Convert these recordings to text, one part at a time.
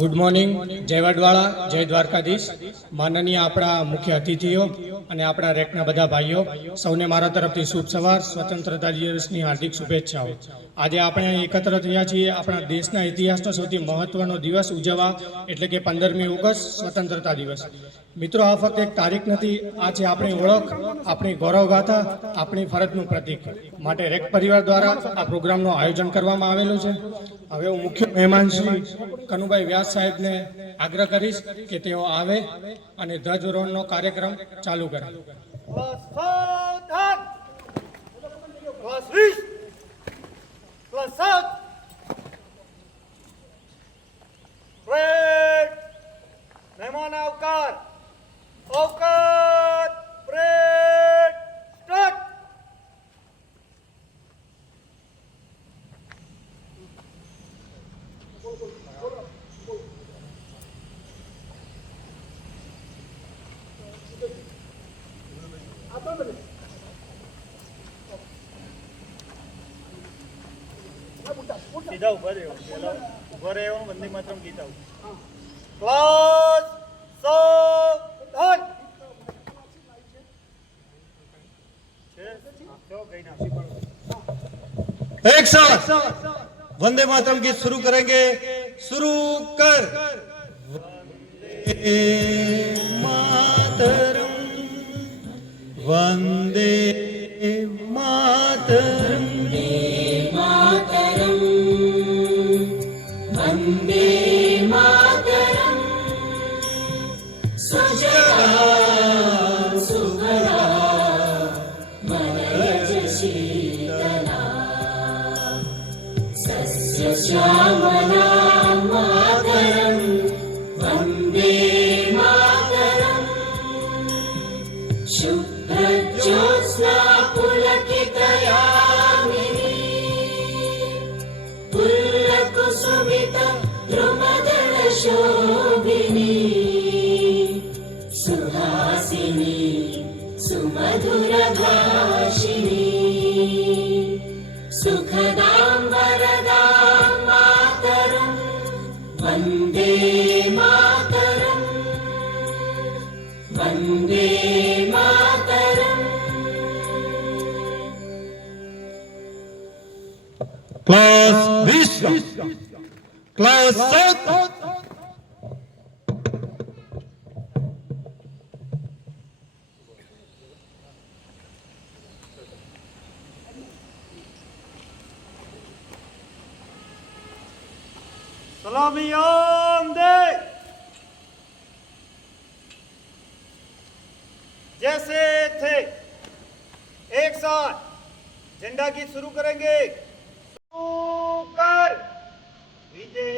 Good morning, જય વડવાળા, જય દ્વારકાધીશ. માનનીય આપણા મુખ્ય અતિથિઓ અને આપણા રેકના બધા ભાઈઓ, સૌને મારા તરફથી શુભ સવાર, સ્વતંત્રતા દિવસની હાર્દિક શુભેચ્છાઓ. આજે આપણે એકત્ર થયા છીએ આપણા દેશના ઇતિહાસનો સૌથી મહત્વનો દિવસ ઉજવવા, એટલે કે 15મી ઓગસ્ટ સ્વતંત્રતા દિવસ. મિત્રો, આ ફક્ત એક તારીખ નથી, આ છે આપણી ઓળખ, આપણી ગૌરવગાથા, આપણી ફરજનું પ્રતીક. માટે રેક પરિવાર દ્વારા આ પ્રોગ્રામનું આયોજન કરવામાં આવેલું છે. હવે હું મુખ્ય મહેમાન શ્રી કનુભાઈ વ્યાસ સાહેબને આગ્રહ કરીશ કે તેઓ આવે અને ધ્વજવંદનનો કાર્યક્રમ ચાલુ કરે. મહેમાન આવકાર અવકાત પરેડ સ્ટાર્ટ. સીધા ઉભા રહેવું, પેલા ઉભા રહેવું, વંદે માતરમ ગીત આવું. ક્લાસ સાવધાન. एक साथ वंदे मातरम गीत शुरू करेंगे. शुरू कर. वंदे मातरम, वंदे मातरम, वन्दे मातरम् सुजला सुफला मलयज शीतला सस्यश्यामला मातरम् वन्दे मातरम् शुभ्रज्योत्स्ना पुलकितयामिनी पुल्लकुसुमित द्रुमदल शोभिनी सुहासिनी सुमधुर भाषिणी सुखदां वरदां मातरं वन्दे मातरं वन्दे मातरम्. Class 20, class 7. सलामी आमदे. जैसे थे एक साथ झंडा गीत शुरू करेंगे. कर विजय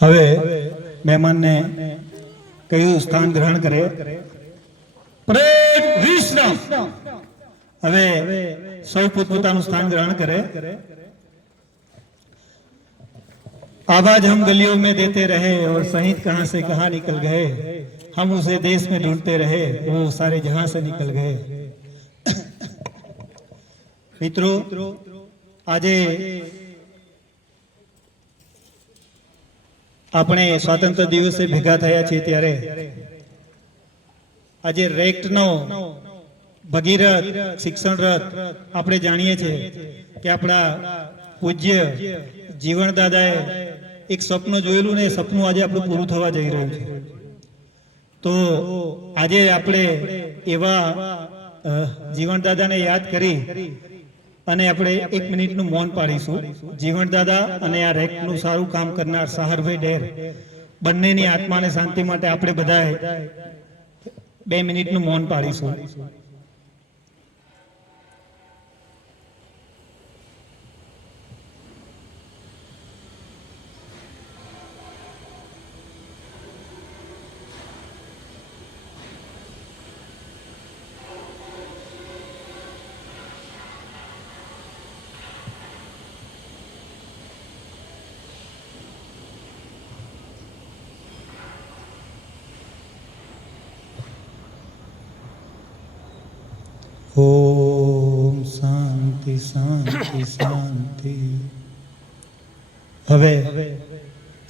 હવે મહેમાનને કયું સ્થાન ગ્રહણ કરે? પરેડ વિશ્રામ. હવે સૌ પોતપોતાનું સ્થાન ગ્રહણ કરે. आवाज हम गलियों में देते रहे और शहीद कहां से कहां निकल गए, हम उसे देश में ढूंढते रहे, वो सारे जहां से निकल गए. મિત્રો, આજે આપણે સ્વાતંત્ર્ય દિવસે ભેગા થયા છીએ ત્યારે આજે રેક્ટનો ભગીરથ શિક્ષણ રથ આપણે જાણીએ છીએ કે આપણા પૂજ્ય જીવણ દાદાએ એક સ્વપ્ન જોયેલું ને એ સપનું આજે આપણું પૂરું થવા જઈ રહ્યું છે. તો આજે આપણે એવા જીવણ દાદાને યાદ કરી અને આપણે 1 મિનિટનું મૌન પાડીશું. જીવણ દાદા અને આ રેક્ટનું સારું કામ કરનાર સહારભાઈ ડેર બંનેની આત્માને શાંતિ માટે આપણે બધાએ 2 મિનિટનું મૌન પાડીશું. ઓમ શાંતિ શાંતિ શાંતિ. હવે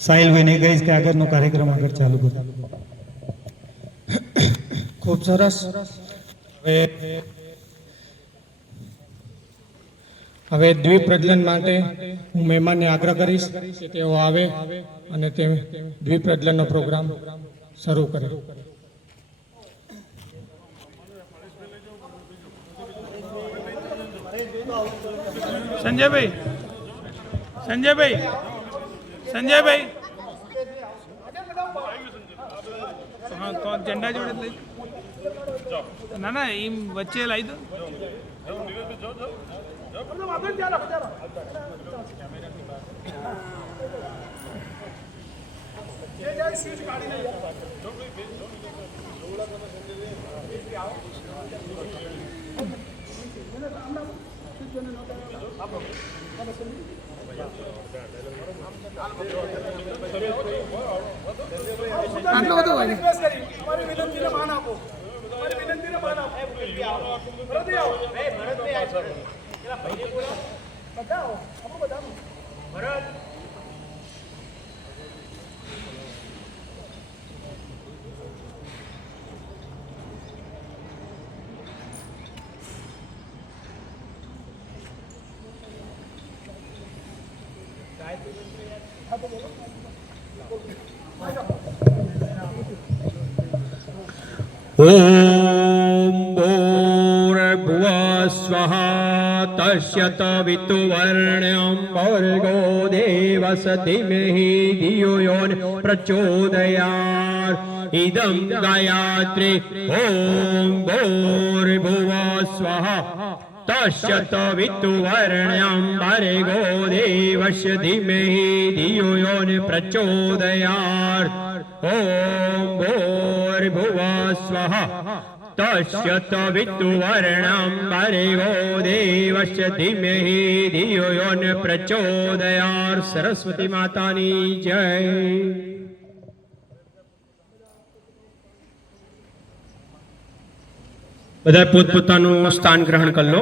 સાહિલભાઈને કહીશ કે આગળનો કાર્યક્રમ આગળ ચાલુ કરો. ખૂબ સરસ. હવે દ્વીપ પ્રજ્વલન માટે હું મહેમાનને આગ્રહ કરીશ કે તેઓ આવે અને તે દ્વીપ પ્રજ્વલનનો પ્રોગ્રામ શરૂ કરે. સંજયભાઈ, સંજયભાઈ, સંજયભાઈ, હા તો ઝંડા જોડે જ લઈ ના ના એમ વચ્ચે લાવી દો. આટલું બધું હોય ॐ भूर्भुवः स्वः तस्य वितुवर्ण्यं भर्गो देवस्य धीमहि धियो यो न प्रचोदयात्. इदं गायत्री. ॐ भूर्भुवः स्वः तस्य वितुवर्ण्यं भर्गो देवस्य धीमहि धियो यो न प्रचोदयात्. ॐ भूर्भुवः स्वः तस्य वितुवर्णं भर्गो देवस्य धीमहि धियो यो न प्रचोदयात्. सरस्वती मातानी जय. બધા પોતપોતાનું સ્થાન ગ્રહણ કરી લો.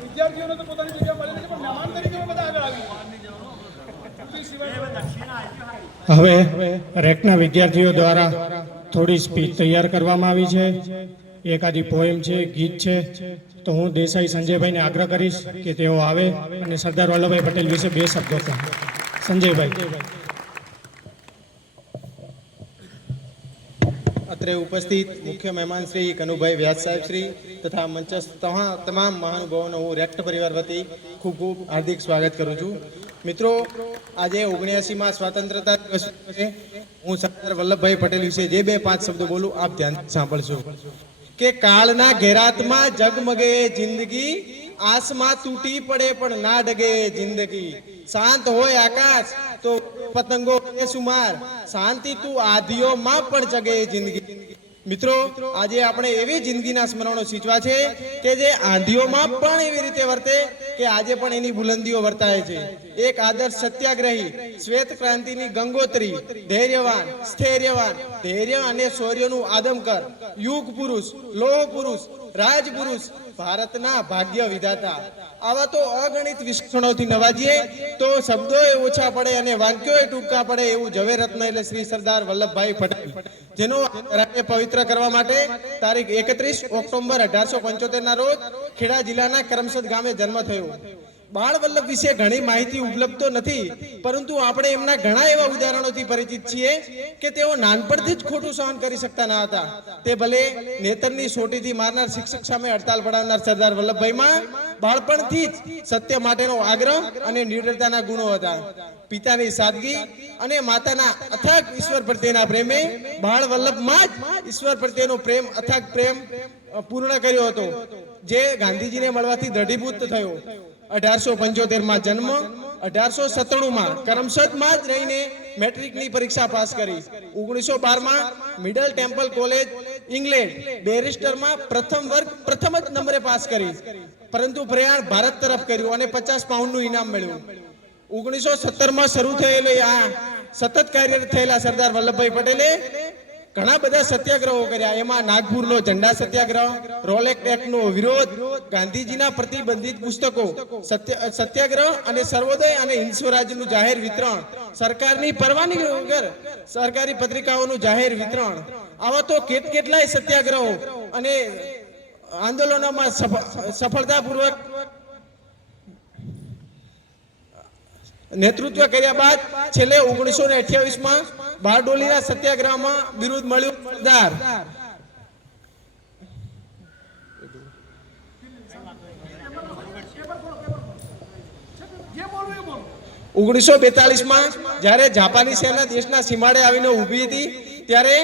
વિદ્યાર્થીઓને તો પોતાની જગ્યા મળે છે, પણ મહેમાન તરીકે બધા આગળ આવી હવે રેકના વિદ્યાર્થીઓ દ્વારા થોડી સ્પીચ તૈયાર કરવામાં આવી છે. એકાદી પોએમ છે, ગીત છે. તો હું દેસાઈ સંજયભાઈને આગ્રહ કરીશ કે તેઓ આવે અને સરદાર વલ્લભભાઈ પટેલ વિશે 2 શબ્દો કહે. સંજયભાઈ. અત્રે ઉપસ્થિત મુખ્ય મહેમાન શ્રી કનુભાઈ વ્યાસ સાહેબ શ્રી તથા મંચસ્થ તમામ મહાનુભાવોનો હું રેક્ટ પરિવાર વતી ખૂબ ખૂબ હાર્દિક સ્વાગત કરું છું. મિત્રો, આજે 79માં સ્વતંત્રતા દિવસ છે. હું સરદાર વલ્લભભાઈ પટેલ વિશે જે 2-5 શબ્દો બોલું, આપ ધ્યાન સાંભળશો. કે કાળના ઘેરાતમાં જગમગે જિંદગી, આસમાં તૂટી પડે પણ ના ડગે જિંદગી. શાંત હોય આકાશ તો પતંગો કરે સુમાર, શાંતિ તું આધિઓમાં પણ જગે જિંદગી. મિત્રો, આજે આપણે એવી જિંદગીના સ્મરણો શીખવા છે કે જે આંધીઓમાં પણ એવી રીતે વર્તે કે આજે પણ એની બુલંદીઓ વર્તાય છે. એક આદર્શ સત્યાગ્રહી, શ્વેત ક્રાંતિની ગંગોત્રી, ધૈર્યવાન, સ્થૈર્યવાન, ધૈર્ય અને શૌર્યનું આદમ કર, યુગ પુરુષ, લોહ પુરુષ, રાજ પુરુષ, ભારતના ભાગ્ય વિધાતા. આવા તો અગણિત વિશેષણોથી નવાજીએ તો શબ્દો ઓછા પડે અને વાક્યો ટૂંકા પડે એવું ઝવેરત્ન એટલે શ્રી સરદાર વલ્લભભાઈ પટેલ, જેનો પવિત્ર કરવા માટે તારીખ 31 ઓક્ટોબર 1875 ના રોજ ખેડા જિલ્લાના કરમસદ ગામે જન્મ થયો. બાળ વલ્લભ વિશે ઘણી માહિતી ઉપલબ્ધ તો નથી, પરંતુ આપણે એમના ઘણા એવા ઉદાહરણોથી પરિચિત છીએ કે તેઓ નાનપણથી જ ખોટું સહન કરી શકતા ન હતા. તે ભલે નેતરની સોટીથી મારનાર શિક્ષક સામે હડતાલ પડાવનાર સરદાર વલ્લભભાઈમાં બાળપણથી જ સત્ય માટેનો આગ્રહ અને નિડરતાના ગુણો હતા. પિતાની સાદગી અને માતાના અથાગ ઈશ્વર પ્રત્યેના પ્રેમે બાળ વલ્લભમાં જ ઈશ્વર પ્રત્યેનો પ્રેમ, અથાગ પ્રેમ પૂર્ણ કર્યો હતો, જે ગાંધીજીને મળવાથી દ્રઢીભૂત થયો. 1875માં જન્મ, 1897માં કરમસદમાં જ રહીને મેટ્રિકની પરીક્ષા પાસ કરી. 1912માં મિડલ ટેમ્પલ કોલેજ ઇંગ્લેન્ડ બેરિસ્ટરમાં પ્રથમ વર્ગ પ્રથમ જ નંબરે પાસ કરી, પરંતુ પ્રયાણ ભારત તરફ કર્યું અને 50 પાઉન્ડનું ઇનામ મળ્યું. 1917માં શરૂ થયેલી આ સતત કાર્યરત થયેલા સરદાર વલ્લભભાઈ પટેલે ઘણા બધા સત્યાગ્રહો કર્યા. એમાં નાગપુરનો ઝંડા સત્યાગ્રહ, રોલેક એક્ટનો વિરોધ, ગાંધીજીના પ્રતિબંધિત પુસ્તકો સત્યાગ્રહ અને સર્વોદય અને હિન્દ સ્વરાજ્યનું જાહેર વિતરણ, સરકારની પરવાનગી વગર સરકારી પત્રિકાઓનું જાહેર વિતરણ. આવા તો કેટલાય સત્યાગ્રહો અને આંદોલનોમાં સફળતાપૂર્વક નેતૃત્વ કર્યા બાદ છેલ્લે 1928માં બારડોલીના સત્યાગ્રહમાં વિરોધ મળ્યું. સરદાર 1942માં જ્યારે જાપાની સેના દેશના સીમાડે આવીને ઊભી હતી ત્યારે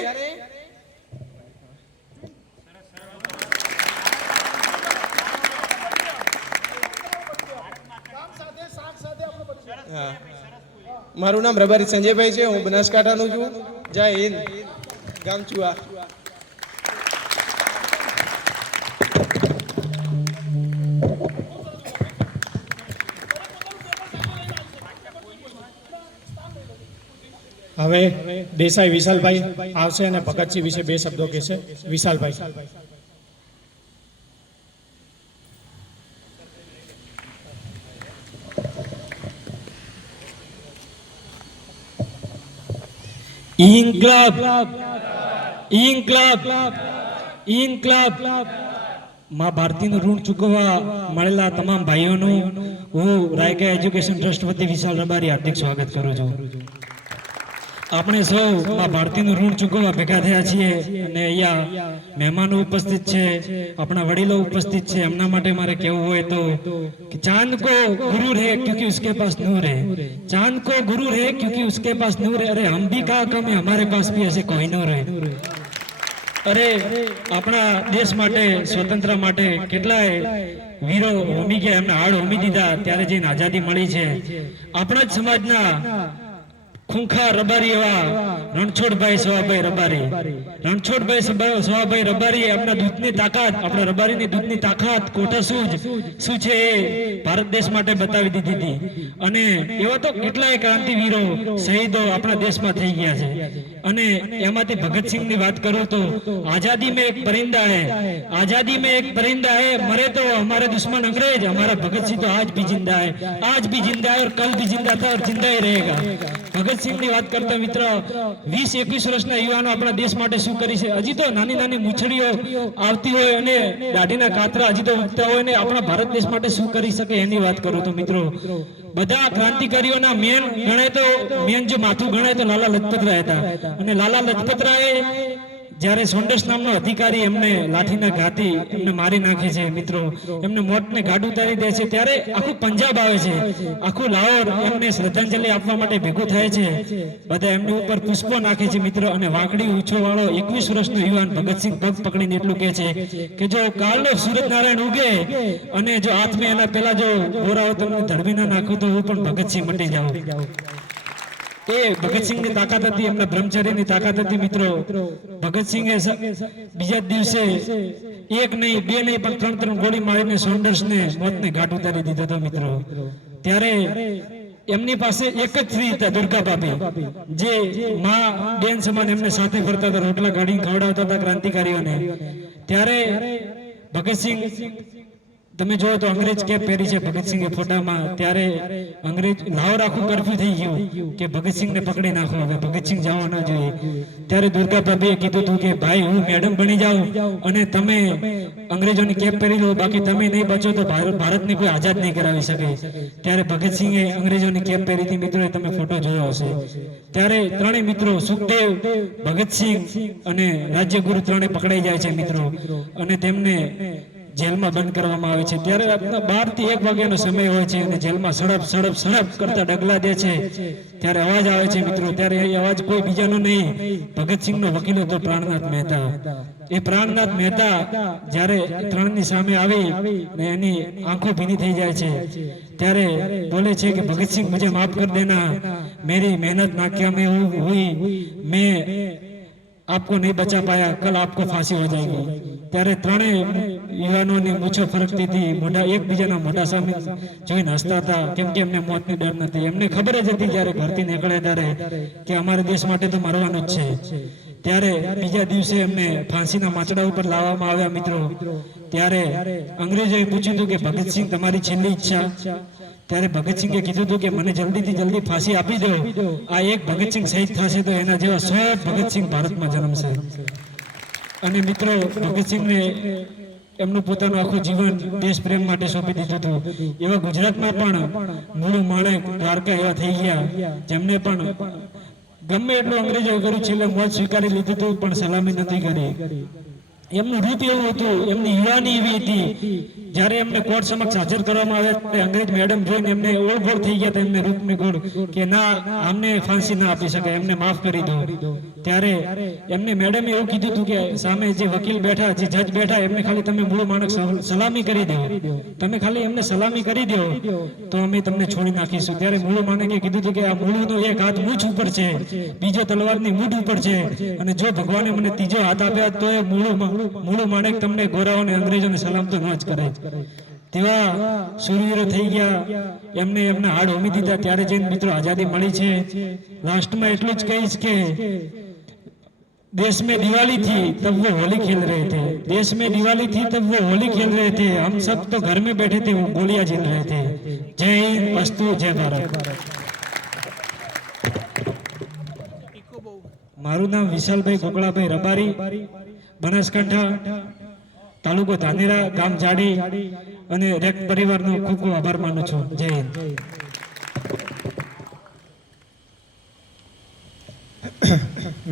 મારું નામ રબારી સંજયભાઈ છે. હું બનાસકાંઠાનો છું. જય હિન્દ. ગામ ચુઆ. હવે દેસાઈ વિશાલભાઈ આવશે અને ભગતસિંહ વિશે 2 શબ્દો કહેશે. વિશાલભાઈ. ઇન્કલાબ ઇન્કલાબ ઇન્કલાબ. માં ભારતીનું ઋણ ચૂકવવા મળેલા તમામ ભાઈઓનું હું રાયકા એજ્યુકેશન ટ્રસ્ટ વતી વિશાલ રબારી હાર્દિક સ્વાગત કરું છું. આપણે સૌ માં ભારતીનું ઋણ ચૂકવવા ભેગા થયા છીએ અને અહીંયા મહેમાનો ઉપસ્થિત છે, આપણા વડીલો ઉપસ્થિત છે. એમના માટે મારે કહેવું હોય તો કે ચાંદ કો ગુરુ રહે ક્યોંકि उसके पास नूर है, चांद को गुरु है क्योंकि उसके पास नूर है, अरे हम भी कहा कम है, हमारे पास भी ऐसे कोई न रहे. અરે આપણા દેશ માટે, સ્વતંત્ર માટે કેટલાય વીરો હોમી ગયા, એમના હાડ હોમી દીધા ત્યારે જઈને આઝાદી મળી છે. આપણા જ સમાજના ખૂંખાર રબારી એવા રણછોડભાઈ સવાભાઈ રબારી, રણછોડભાઈ સવાભાઈ રબારી આપણા દૂધની તાકાત, આપણા રબારીની દૂધની તાકાત કોઠા શું છે એ ભારત દેશ માટે બતાવી દીધી હતી. અને એવા તો કેટલાય ક્રાંતિવીરો, શહીદો આપણા દેશમાં થઈ ગયા છે. અને એમાંથી ભગતસિંહની વાત કરું તો આઝાદી में एक परिंदा है, आजादी में एक परिंदा है, मरे तो हमारे दुश्मन अंग्रेज, हमारा भगत सिंह तो आज भी जिंदा है, आज भी जिंदा है और कल भी जिंदा था और जिंदा ही रहेगा. ભગતસિંહની વાત કરતા મિત્ર 20-21 વર્ષના યુવાનો આપણા દેશ માટે શું કરી છે. હજી તો નાની નાની મૂછડીઓ આવતી હોય અને દાઢીના કાતરા હજી તો ઉગતા હોય ને આપણા ભારત દેશ માટે શું કરી શકે એની વાત કરું તો મિત્રો બધા ક્રાંતિકારીઓના મેન ગણાય તો મેન જો માથું ગણાય તો લાલા લજપતરાય હતા. અને લાલા લજપતરાયે જ્યારે સોન્ડર્સ નામનો અધિકારી એમને લાઠીના ઘાથી એમને મારી નાખે છે મિત્રો, એમને મોતને ઘાટ ઉતારી દે છે, ત્યારે આખું પંજાબ આવે છે, આખું લાહોર એમને શ્રદ્ધાંજલિ આપવા માટે ભેગું થાય છે. બધા એમની ઉપર પુષ્પો નાખે છે મિત્રો. અને વાંકડી ઊંચો વાળો 21 વર્ષનો યુવાન ભગતસિંહ પગ પકડીને એટલું કહે છે કે જો કાલનો સૂરજનારાયણ ઉગે અને જો હાથમાં એના પેલા જો ગોરાઓ તમને ધરબી ના નાખું તો હું પણ ભગતસિંહ મટી જાઉં. એ ભગતસિંહની તાકાત હતી, એમના બ્રહ્મચર્યની તાકાત હતી મિત્રો. ભગતસિંહે બીજા દિવસે એક નહીં, બે નહીં, પણ 3 ગોળી મારીને સોન્ડર્સને મોતને ઘાટ ઉતારી દીધો હતો મિત્રો. ત્યારે એમની પાસે એક જ સ્ત્રી હતા, દુર્ગા ભાભી, જે માં બેન સમાન એમને સાથે ફરતા હતા, રોટલા કાઢી ખવડાવતા હતા ક્રાંતિકારીઓને. ત્યારે ભગતસિંહ, તમે જોવો તો અંગ્રેજ કેપ પહેરી છે ભગતસિંહે ફોટામાં. ત્યારે અંગ્રેજ લાહોર આખું કર્ફ્યુ થઈ ગયું કે ભગતસિંહને પકડી નાખો, હવે ભગતસિંહ જવા ના જોઈએ. ત્યારે દુર્ગા ભાભીએ કીધું હતું કે ભાઈ હું મેડમ બની જાઉં અને તમે અંગ્રેજોની કેપ પહેરી લો, બાકી તમે નહીં બચો તો ભારતને કોઈ આઝાદ નહીં કરાવી શકે. ત્યારે ભગતસિંહે અંગ્રેજોની કેપ પહેરી હતી મિત્રો, એ તમે ફોટો જોયો હશે. ત્યારે ત્રણેય મિત્રો સુખદેવ, ભગતસિંહ અને રાજ્યગુરુ ત્રણેય પકડાઈ જાય છે મિત્રો, અને તેમને જેલમાં બંધ કરવામાં આવે છે. ત્યારે 12 થી 1 વાગ્યાનો સમય હોય છે અને જેલમાં સડપ સડપ સડપ કરતા ડગલા દે છે. ત્યારે અવાજ આવે છે મિત્રો. ત્યારે એ અવાજ કોઈ બીજાનો નહીં, ભગતસિંહનો વકીલ હતો પ્રાણનાથ મહેતા. એ પ્રાણનાથ મહેતા જ્યારે ત્રણની સામે આવી ને એની આંખો ભીની થઈ જાય છે, ત્યારે બોલે છે કે ભગતસિંહ મુझे माफ कर देना, मेरी मेहनत नाकाम में हुई, मैं आपको नहीं बचा पाया, कल आपको फांसी हो जाएगी. ત્યારે ત્રણેય યુવાનોની મૂછો ફરકતી હતી, મોઢા એકબીજાના મોઢા સામે જોઈને હસતા હતા, કેમ કે એમને મોતની ડર નથી. એમને ખબર જ હતી જ્યારે ઘરથી નીકળ્યા ત્યારે કે અમારા દેશ માટે તો મરવાનું જ છે. ત્યારે બીજા દિવસે એમને ફાંસીના માંચડા ઉપર લાવવામાં આવ્યા મિત્રો. ત્યારે અંગ્રેજોએ પૂછ્યું હતું કે ભગતસિંહ તમારી છેલ્લી ઈચ્છા? ત્યારે ભગતસિંહે કીધું હતું કે મને જલ્દીથી જલ્દી ફાંસી આપી દો, આ એક ભગતસિંહ શહીદ થશે તો એના જેવા 100 ભગતસિંહ ભારતમાં જન્મશે. અને મિત્રો ભગતસિંહને એમનું પોતાનું આખું જીવન દેશ પ્રેમ માટે સોંપી દીધું હતું. એવા ગુજરાતમાં પણ મૂળું માણેક, દ્વારકા એવા થઈ ગયા જેમને પણ ગમે એટલું અંગ્રેજોએ કર્યું, છેલ્લે મોત સ્વીકારી લીધું હતું પણ સલામી નથી કરી. એમનું રૂપ એવું હતું, એમની યુવાની એવી હતી. જ્યારે એમને કોર્ટ સમક્ષ હાજર કરવામાં આવ્યા ત્યારે અંગ્રેજ મેડમ જોઈને એમને ઓળઘોળ થઈ ગયા હતા, એમને રૂપની ગોળ કે ના, આમને ફાંસી ના આપી શકાય, એમને માફ કરી દો. ત્યારે એમને મેડમે એવું કીધું હતું કે સામે જે વકીલ બેઠા, જે જજ બેઠા, એમને ખાલી તમે મૂળ માણસ સલામી કરી દો, તમે ખાલી એમને સલામી કરી દો તો અમે તમને છોડી નાખીશું. ત્યારે મૂળ માણકે કીધું હતું કે આ મૂળનો એક હાથ મૂછ ઉપર છે, બીજો તલવારની મૂઢ ઉપર છે, અને જો ભગવાને મને ત્રીજો હાથ આપ્યા તો એ મૂળ માણેક તમને ગોરાઓને અંગ્રેજોને સલામ તો ન જ કરે. તેવા શૂરવીરો થઈ ગયા, એમને એમના હાડ હોમી દીધા. ત્યારે જઈને મિત્રો આઝાદી મળી છે. લાસ્ટમાં એટલું જ કહીશ કે देश में दिवाली थी तब वो होली खेल रहे थे, देश में दिवाली थी तब वो होली खेल रहे थे, हम सब तो घर में बैठे थे, वो गोलियां झेल रहे थे. जय हिंद, अस्तु, जय भारत. મારું નામ વિશાલભાઈ ગોકળાભાઈ રબારી, બનાસકાંઠા, તાલુકો ધાનેરા, ગામ જાડી, અને રેક પરિવારનો ખૂબ ખૂબ આભાર માનું છું. જય હિન્દ.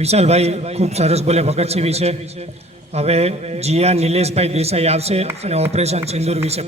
વિશાલભાઈ ખૂબ સરસ બોલે ભગતસિંહ વિશે. હવે જીયા નિલેશભાઈ દેસાઈ આવશે અને ઓપરેશન સિંદૂર વિશે.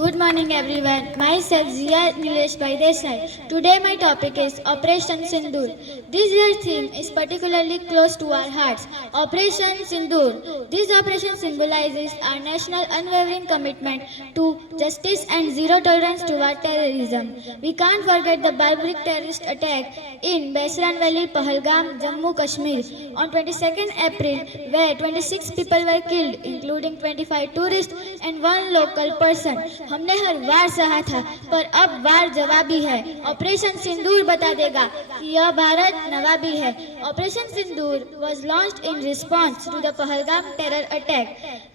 Good morning everyone. Myself Zia Nilesh Bhai Desai. Today my topic is Operation Sindoor. This year's theme is particularly close to our hearts. Operation Sindoor. This operation symbolizes our national unwavering commitment to justice and zero tolerance toward terrorism. We can't forget the barbaric terrorist attack in Besran Valley, Pahalgam, Jammu Kashmir on 22nd April where 26 people were killed including 25 tourists and 1 local person. हमने हर वार सहा था पर अब वार जवाबी है. Operation सिंदूर बता देगा कि यह भारत नवाबी है. Operation Sindoor was launched in response to the Pahalgam terror attack.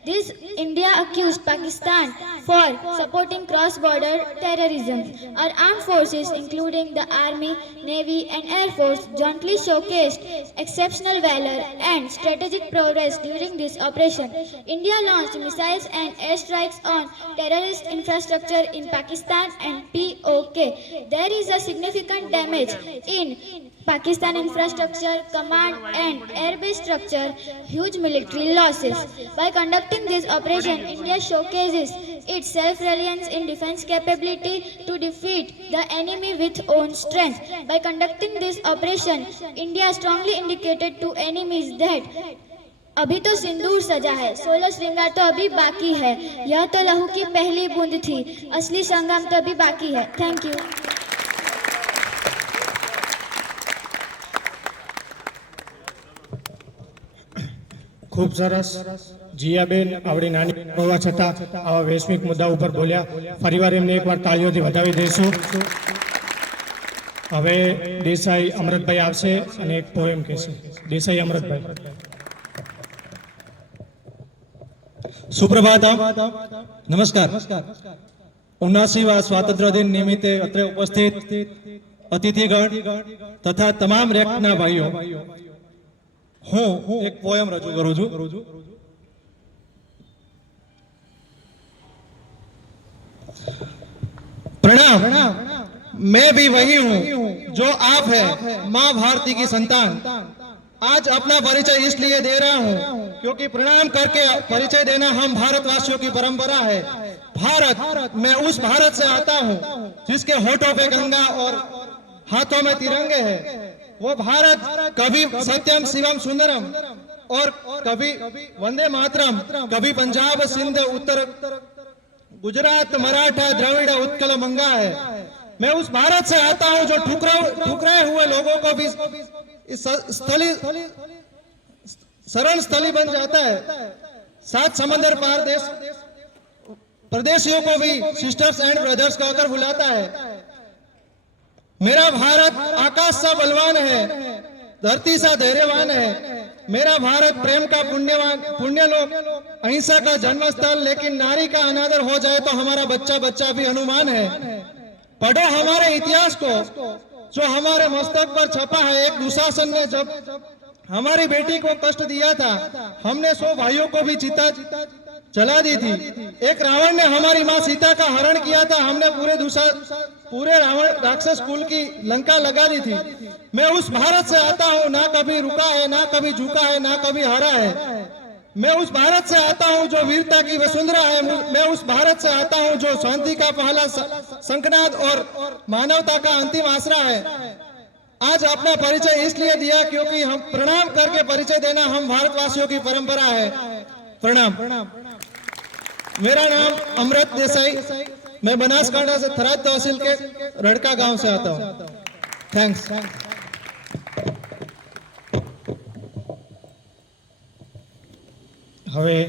This India accused Pakistan for supporting cross-border terrorism. Our armed forces, including the Army, Navy and Air Force, jointly showcased exceptional valor and strategic progress during this operation. India launched missiles and airstrikes on terrorist infrastructure in Pakistan and POK. There is a significant damage in Pakistan infrastructure, command and airbase structure, huge military losses. By conducting this operation, India showcases its self-reliance in defense capability to defeat the enemy with own strength. By conducting this operation, India strongly indicated to enemies that अभी तो सिंदूर सजा है, 16 श्रृंगार तो अभी बाकी है, यह तो लहू की पहली बूंद थी, असली संग्राम तो अभी बाकी है. Thank you. ખૂબ સરસ. જીયાબેન આવડી નાની હોવા છતાં આવા વૈશ્વિક મુદ્દા ઉપર બોલ્યા. ફરીવાર એમને એકવાર તાળીઓથી વધાવી દઈશું. હવે દેસાઈ અમૃતભાઈ આવશે અને એક પોએમ કહેશે. દેસાઈ અમૃતભાઈ. સુપ્રભાતમ. નમસ્કાર. 79વા સ્વાતંત્ર્ય દિન નિમિત્તે અત્રે ઉપસ્થિત અતિથિગણ તથા તમામ રેકના ભાઈઓ, હું એક પોયમ રજૂ કરું છું. प्रणाम. मैं भी वही हूँ जो आप है, माँ भारती की संतान. आज अपना परिचय इसलिए दे रहा हूँ क्योंकि प्रणाम करके परिचय देना हम भारतवासियों की परंपरा है. भारत, मैं उस भारत से आता हूँ जिसके होठों पे गंगा और हाथों में तिरंगे हैं. वो भारत कभी सत्यम शिवम सुंदरम और कभी वंदे मातरम, कभी पंजाब सिंध उत्तर गुजरात मराठा द्रविड़ उत्कल मंगा है. मैं उस भारत से आता हूं जो ठुकराए हुए लोगों को भी शरण स्थली बन जाता है. 7 समंदर पार प्रदेशियों को भी सिस्टर्स एंड ब्रदर्स कहकर बुलाता है. मेरा भारत आकाश सा बलवान है, धरती सा धैर्यवान है. मेरा भारत प्रेम का पुण्यलोक, अहिंसा का जन्मस्थल. लेकिन नारी का अनादर हो जाए तो हमारा बच्चा बच्चा भी हनुमान है. पढ़ो हमारे इतिहास को जो हमारे मस्तक पर छपा है. एक दुशासन ने जब हमारी बेटी को कष्ट दिया था, हमने 100 भाइयों को भी चिता जला दी थी. एक रावण ने हमारी माँ सीता का हरण किया था, हमने पूरे रावण राक्षस कुल की लंका लगा दी थी. मैं उस भारत से आता हूँ, ना कभी रुका है, ना कभी झुका है, ना कभी हारा है. मैं उस भारत से आता हूँ जो वीरता की वसुंधरा है. मैं उस भारत से आता हूँ जो शांति का पहला शंखनाद और मानवता का अंतिम आसरा है. आज अपना परिचय इसलिए दिया क्योंकि हम प्रणाम करके परिचय देना हम भारतवासियों की परंपरा है. प्रणाम. मेरा नाम अमृत देसाई, मैं बनासकांठा से थराद तहसील के रड़का गांव से आता हूँ. थैंक्स. હવે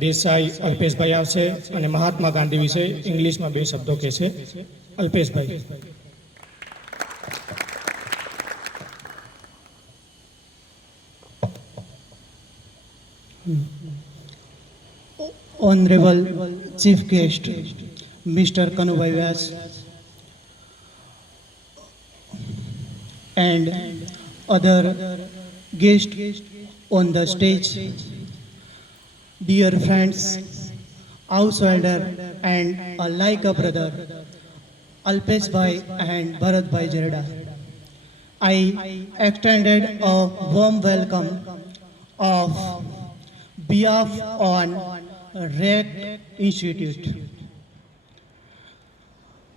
દેસાઈ અલ્પેશભાઈ આવશે અને મહાત્મા ગાંધી વિશે ઇંગ્લિશમાં 2 શબ્દો કહેશે. અલ્પેશભાઈ. Honorable Chief Guest, Mr. Kanubhai Vyas, and other guests on the stage, dear friends, householder, and like a brother, Alpesh Bhai and Bharat Bhai Jerda. I extended a warm welcome of behalf on REC Institute.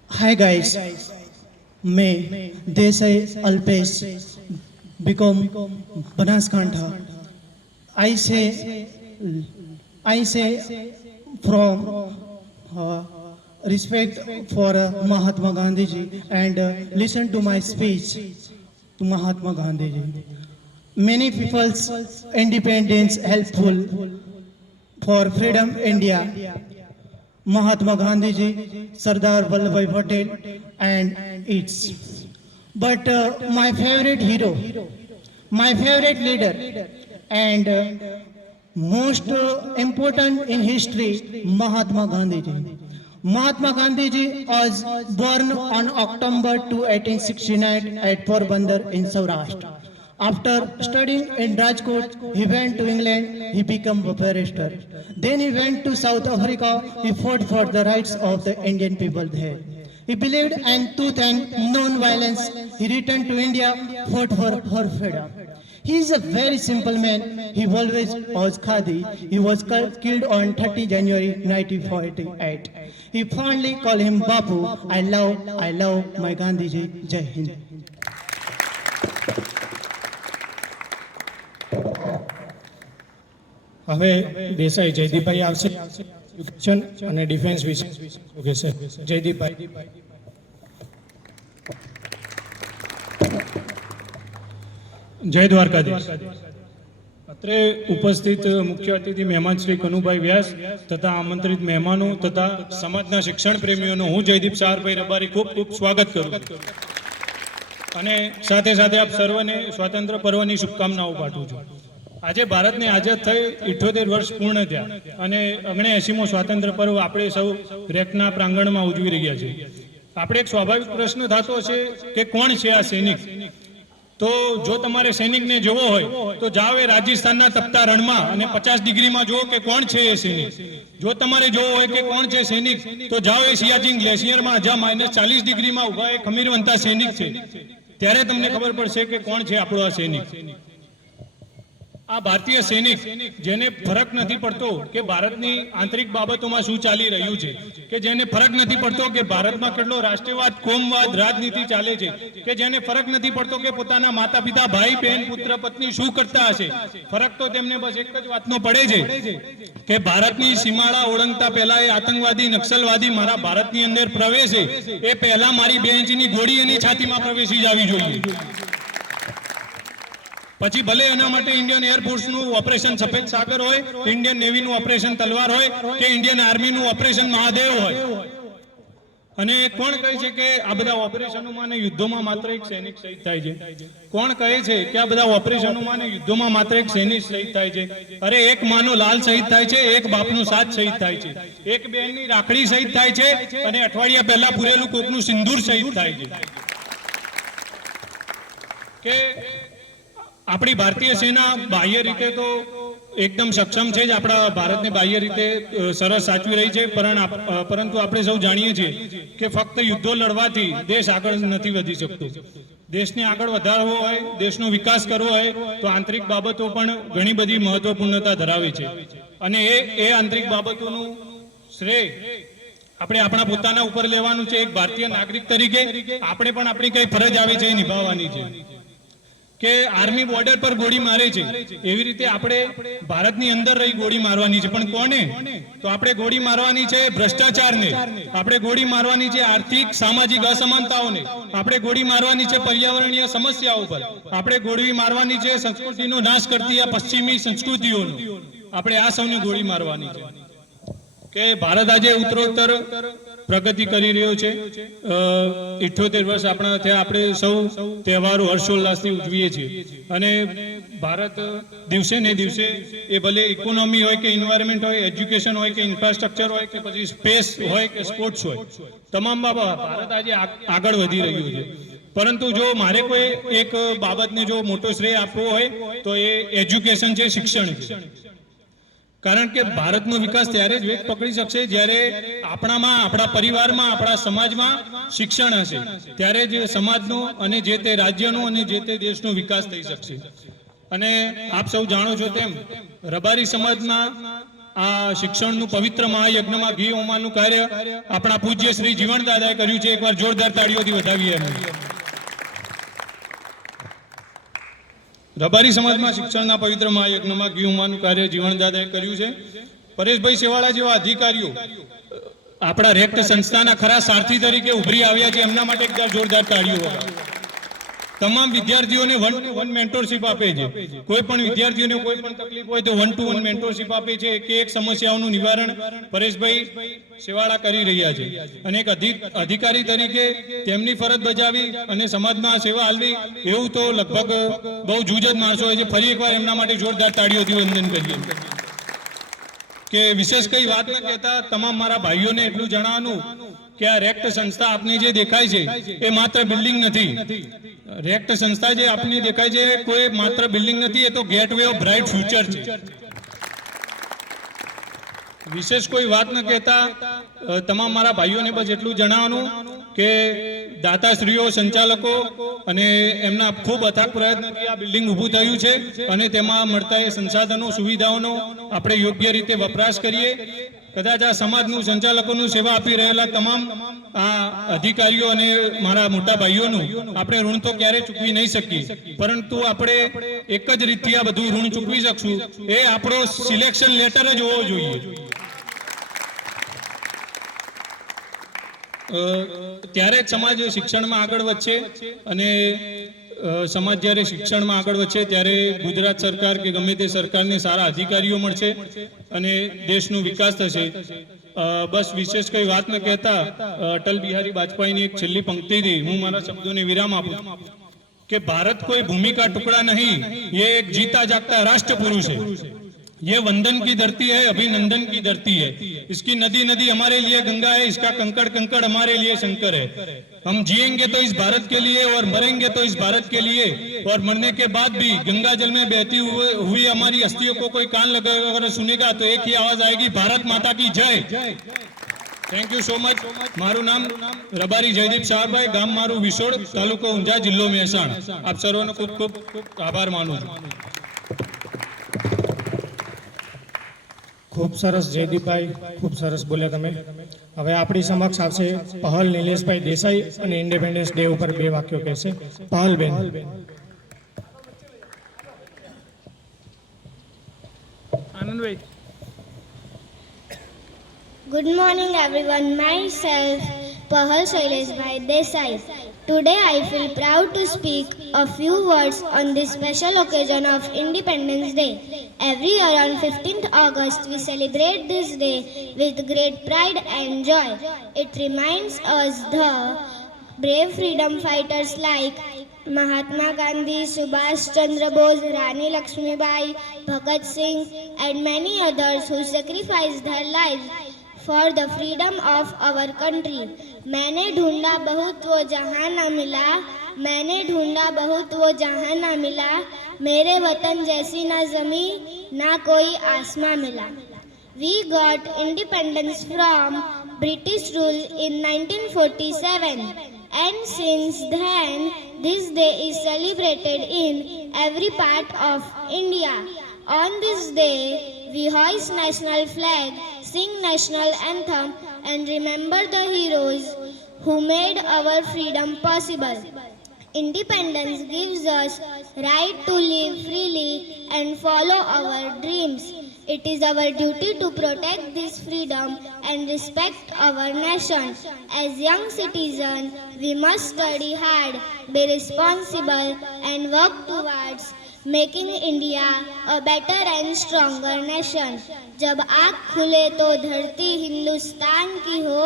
Hi guys, मैं Desai Alpesh become Banaskantha. I say from respect for Mahatma Gandhi ji and listen to my speech to Mahatma Gandhi ji. Many people's independence helpful for freedom India. Mahatma Gandhi ji, Sardar Vallabhbhai Patel and its. But my favorite hero, my favorite leader and most important in history, Mahatma Gandhi ji. Mahatma Gandhi ji was born on October 2, 1869 at Porbandar in Saurashtra. After studying in Rajkot, he went to England. He became a barrister. Then he went to South Africa. He fought for the rights of the Indian people there. He believed in truth and non-violence. He returned to India, fought for freedom. He is a very simple man. He always was Khadi. He was killed on 30 January 1948. He fondly called him Bapu. I love my Gandhiji. Jai Hind. હવે દેસાઈ જયદીપભાઈ આવશે education અને defence વિશે okay sir જયદીપભાઈ. જય દ્વારકાધીશ. અત્રે ઉપસ્થિત મુખ્ય અતિથિ મહેમાન શ્રી કનુભાઈ વ્યાસ તથા આમંત્રિત મહેમાનો તથા સમાજના શિક્ષણ પ્રેમીઓનું હું જયદીપ સારભાઈ રબારી ખૂબ ખૂબ સ્વાગત કરું અને સાથે સાથે આપ સર્વને સ્વાતંત્ર્ય પર્વની શુભકામનાઓ પાઠવું છું. આજે ભારતને આઝાદ થઈ 78 વર્ષ પૂર્ણ થયા અને 79મો સ્વાતંત્ર્ય પર્વ આપણે સૌ રેકના પ્રાંગણમાં ઉજવી રહ્યા છીએ. આપણે એક સ્વાભાવિક પ્રશ્ન થતો છે કે કોણ છે આ સૈનિક? તો જો તમારે સૈનિકને જોવો હોય તો જાઓ એ રાજસ્થાનના તપતા રણમાં અને 50 ડિગ્રીમાં જુઓ કે કોણ છે એ સૈનિક. જો તમારે જોવો હોય કે કોણ છે સૈનિક તો જાઓ એ સિયાચીન ગ્લેશિયરમાં જ્યાં -40 ડિગ્રીમાં ઉભા એ ખમીરવંતા સૈનિક છે. ત્યારે તમને ખબર પડશે કે કોણ છે આપણો આ સૈનિક. આ ભારતીય સૈનિક જેને ફરક નથી પડતો કે ભારતની આંતરિક બાબતોમાં શું ચાલી રહ્યું છે, કે જેને ફરક નથી પડતો કે ભારતમાં કેટલો રાષ્ટ્રવાદ, કોમવાદ, રાજનીતિ ચાલે છે, કે જેને ફરક નથી પડતો કે પોતાના માતા પિતા, ભાઈ બહેન, પુત્ર પત્ની શું કરતા હશે. ફરક તો તેમને બસ એક જ વાતનો પડે છે કે ભારતની સીમાડા ઓળંગતા પહેલા એ આતંકવાદી, નક્સલવાદી મારા ભારતની અંદર પ્રવેશે એ પહેલા મારી 2 ઇંચની ગોળી એની છાતીમાં પ્રવેશી જવી જોઈએ. પછી ભલે એના માટે ઇન્ડિયન એરફોર્સનું ઓપરેશન સફેદ સાગર હોય, ઇન્ડિયન નેવીનું ઓપરેશન તલવાર હોય કે ઇન્ડિયન આર્મીનું ઓપરેશન મહાદેવ હોય. અને કોણ કહે છે કે આ બધા ઓપરેશનોમાં ને યુદ્ધોમાં માત્ર એક સૈનિક શહીદ થાય છે? કોણ કહે છે કે આ બધા ઓપરેશનોમાં ને યુદ્ધોમાં માત્ર એક સૈનિક શહીદ થાય છે? અરે એક માનો લાલ શહીદ થાય છે, એક બાપનું સાથ શહીદ થાય છે, એક બહેનની રાખડી શહીદ થાય છે અને અઠવાડિયા પહેલા પૂરેલું કોકનું સિંદૂર શહીદ થાય છે. કે આપણી ભારતીય સેના બાહ્ય રીતે તો એકદમ સક્ષમ છે જ, આપણા ભારતને બાહ્ય રીતે સરસ સાચવી રહી છે, પરંતુ આપણે સૌ જાણીએ છીએ કે ફક્ત યુદ્ધો લડવાથી દેશ આગળ નથી વધી શકતો. દેશને આગળ વધારવો હોય, દેશનો વિકાસ કરવો હોય તો આંતરિક બાબતો પણ ઘણી બધી મહત્વપૂર્ણતા ધરાવે છે. અને એ આંતરિક બાબતોનું શ્રેય આપણે આપણા પોતાના ઉપર લેવાનું છે. એક ભારતીય નાગરિક તરીકે આપણે પણ આપણી કઈ ફરજ આવે છે એ નિભાવવાની છે. કે આર્મી બોર્ડર પર ગોળી મારે છે એવી રીતે આપણે ભારતની અંદર રહી ગોળી મારવાની છે. પણ કોને? તો આપણે ગોળી મારવાની છે ભ્રષ્ટાચારને, આપણે ગોળી મારવાની છે આર્થિક સામાજિક અસમાનતાઓને, આપણે ગોળી મારવાની છે પર્યાવરણીય સમસ્યાઓ પર, આપણે ગોળી મારવાની છે સંસ્કૃતિનો નાશ કરતી આ પશ્ચિમી સંસ્કૃતિઓનો. આપણે આ સૌને ગોળી મારવાની છે. કે ભારત આજે ઉત્તરોત્તર પ્રગતિ કરી રહ્યો છે. 78 વર્ષ આપણા થયા, આપણે સૌ તહેવારો હર્ષોલ્લાસથી ઉજવીએ છીએ અને ભારત દિવસે ને દિવસે એ ભલે ઇકોનોમી હોય કે એન્વાયરમેન્ટ હોય, એજ્યુકેશન હોય કે ઇન્ફ્રાસ્ટ્રક્ચર હોય કે પછી સ્પેસ હોય કે સ્પોર્ટ્સ હોય, તમામ ભારત આજે આગળ વધી રહ્યું છે. પરંતુ જો મારે કોઈ એક બાબતને જો મોટો શ્રેય આપવો હોય તો એ એજ્યુકેશન છે, શિક્ષણ છે. કારણ કે ભારતનો વિકાસ ત્યારે જ વેગ પકડી શકશે જ્યારે આપણામાં, આપણા પરિવારમાં, આપણા સમાજમાં શિક્ષણ હશે. ત્યારે જ સમાજનો અને જે તે રાજ્યનો અને જે તે દેશનો વિકાસ થઈ શકશે. અને આપ સૌ જાણો છો તેમ રબારી સમાજમાં આ શિક્ષણનું પવિત્ર મહાયજ્ઞમાં ઘી હોમાનું કાર્ય આપણા પૂજ્ય શ્રી જીવણદાદાએ કર્યું છે. એકવાર જોરદાર તાળીઓથી વધાવીએ અમે. રબારી સમાજમાં શિક્ષણના પવિત્ર મહાયજ્ઞમાં ઘી હોમાનું કાર્ય જીવણદાદાએ કર્યું છે. પરેશભાઈ સેવાળા જેવા અધિકારીઓ આપણા રેક્ટ સંસ્થાના ખરા સારથી તરીકે ઉભરી આવ્યા છે. એમના માટે એકવાર જોરદાર તાળીઓ. તમામ વિદ્યાર્થીઓને 1-to-1 મેન્ટરશિપ આપે છે. કોઈ પણ વિદ્યાર્થીઓને કોઈ પણ તકલીફ હોય તો 1-to-1 મેન્ટરશિપ આપે છે. એક સમસ્યાઓનું નિવારણ પરેશભાઈ સેવાળા કરી રહ્યા છે. અને એક અધિકારી તરીકે તેમની ફરજ બજાવી અને સમાજમાં સેવા આલવી એવું તો લગભગ બહુ જૂજ જ માણસો હોય છે. ફરી એકવાર એમના માટે જોરદાર તાળીઓથી વંદન કરીએ. કે વિશેષ કઈ વાત ન કહેતા તમામ મારા ભાઈઓને એટલું જણાવવાનું કે આ રેક્ટ સંસ્થા આપને જે દેખાય છે એ માત્ર બિલ્ડિંગ નથી. રેક્ટ સંસ્થા જે આપને દેખાય છે કોઈ માત્ર બિલ્ડિંગ નથી, એ તો ગેટવે ઓફ બ્રાઇટ ફ્યુચર છે. વિશેષ કોઈ વાત ન કહેતા તમામ મારા ભાઈઓને બસ એટલું જણાવવાનું કે દાતાશ્રીઓ, સંચાલકો અને એમના ખૂબ અથાગ પ્રયત્નથી આ બિલ્ડિંગ ઊભું થયું છે અને તેમાં મળતા એ સંસાધનો, સુવિધાઓનો આપણે યોગ્ય રીતે વપરાશ કરીએ. કદાચ આ સમાજનું, સંચાલકોનું સેવા આપી રહેલા તમામ આ અધિકારીઓ અને મારા મોટા ભાઈઓનું આપણે ઋણ તો ક્યારે ચૂકવી નહીં શકીએ, પરંતુ આપણે એક જ રીતથી આ બધું ઋણ ચૂકવી શકશું, એ આપણો સિલેક્શન લેટર જ હોવો જોઈએ. ત્યારે જ સમાજ શિક્ષણમાં આગળ વધશે અને સમાજ જ્યારે શિક્ષણમાં આગળ વધશે ત્યારે ગુજરાત સરકાર કે ગમે તે સરકારને સારા અધિકારીઓ મળશે અને દેશનો વિકાસ થશે. બસ વિશેષ કઈ વાત ન કહેતા અટલ બિહારી વાજપેયીની એક છેલ્લી પંક્તિથી હું મારા શબ્દોને વિરામ આપું કે भारत कोई भूमि का टुकड़ा नहीं, ये एक जीता जागता राष्ट्र पुरुष है. ये वंदन की धरती है, अभिनंदन की धरती है. इसकी नदी नदी हमारे लिए गंगा है, इसका कंकड़ कंकड़ हमारे लिए शंकर है. हम जिएंगे तो इस भारत के लिए और मरेंगे तो इस भारत के लिए, और मरने के बाद भी गंगा जल में बहती हुई हमारी अस्थियों को कोई कान लगाकर सुनेगा तो एक ही आवाज आएगी, भारत माता की जय. Thank you so much. मारू नाम रबारी जयदीप शाहरभाई, गाम मारू विसोड़, तालुको ऊंझा, जिल्लो મહેસાણા. આપ સર્વનો ખૂબ ખૂબ આભાર માનું છું. ખૂબ સરસ જયદીપભાઈ, ખૂબ સરસ બોલ્યા તમે. હવે આપણી સમક્ષ આવશે પહલ નિલેશભાઈ દેસાઈ અને ઇન્ડિપેન્ડન્સ ડે ઉપર 2 વાક્યો કહેશે. પહલબેન. Anandbhai. Good morning everyone. Myself Pahal Shaileshbhai Desai. Today I feel proud to speak a few words on this special occasion of Independence Day. Every year on 15th August we celebrate this day with great pride and joy. It reminds us the brave freedom fighters like Mahatma Gandhi, Subhash Chandra Bose, Rani Lakshmibai, Bhagat Singh and many others who sacrificed their lives for the freedom of our country. मैंने ढूंढा बहुत वो जहां ना मिला, मैंने ढूंढा बहुत वो जहां ना मिला, मेरे वतन जैसी ना ज़मी ना कोई आसमां मिला. We got independence from British rule in 1947 and since then this day is celebrated in every part of India. On this day we hoist national flag, sing national anthem and remember the heroes who made our freedom possible. Independence gives us right to live freely and follow our dreams. It is our duty to protect this freedom and respect our nation. As young citizens, we must study hard, be responsible and work towards making India a better and stronger nation. जब आँख खुले तो धरती हिंदुस्तान की हो,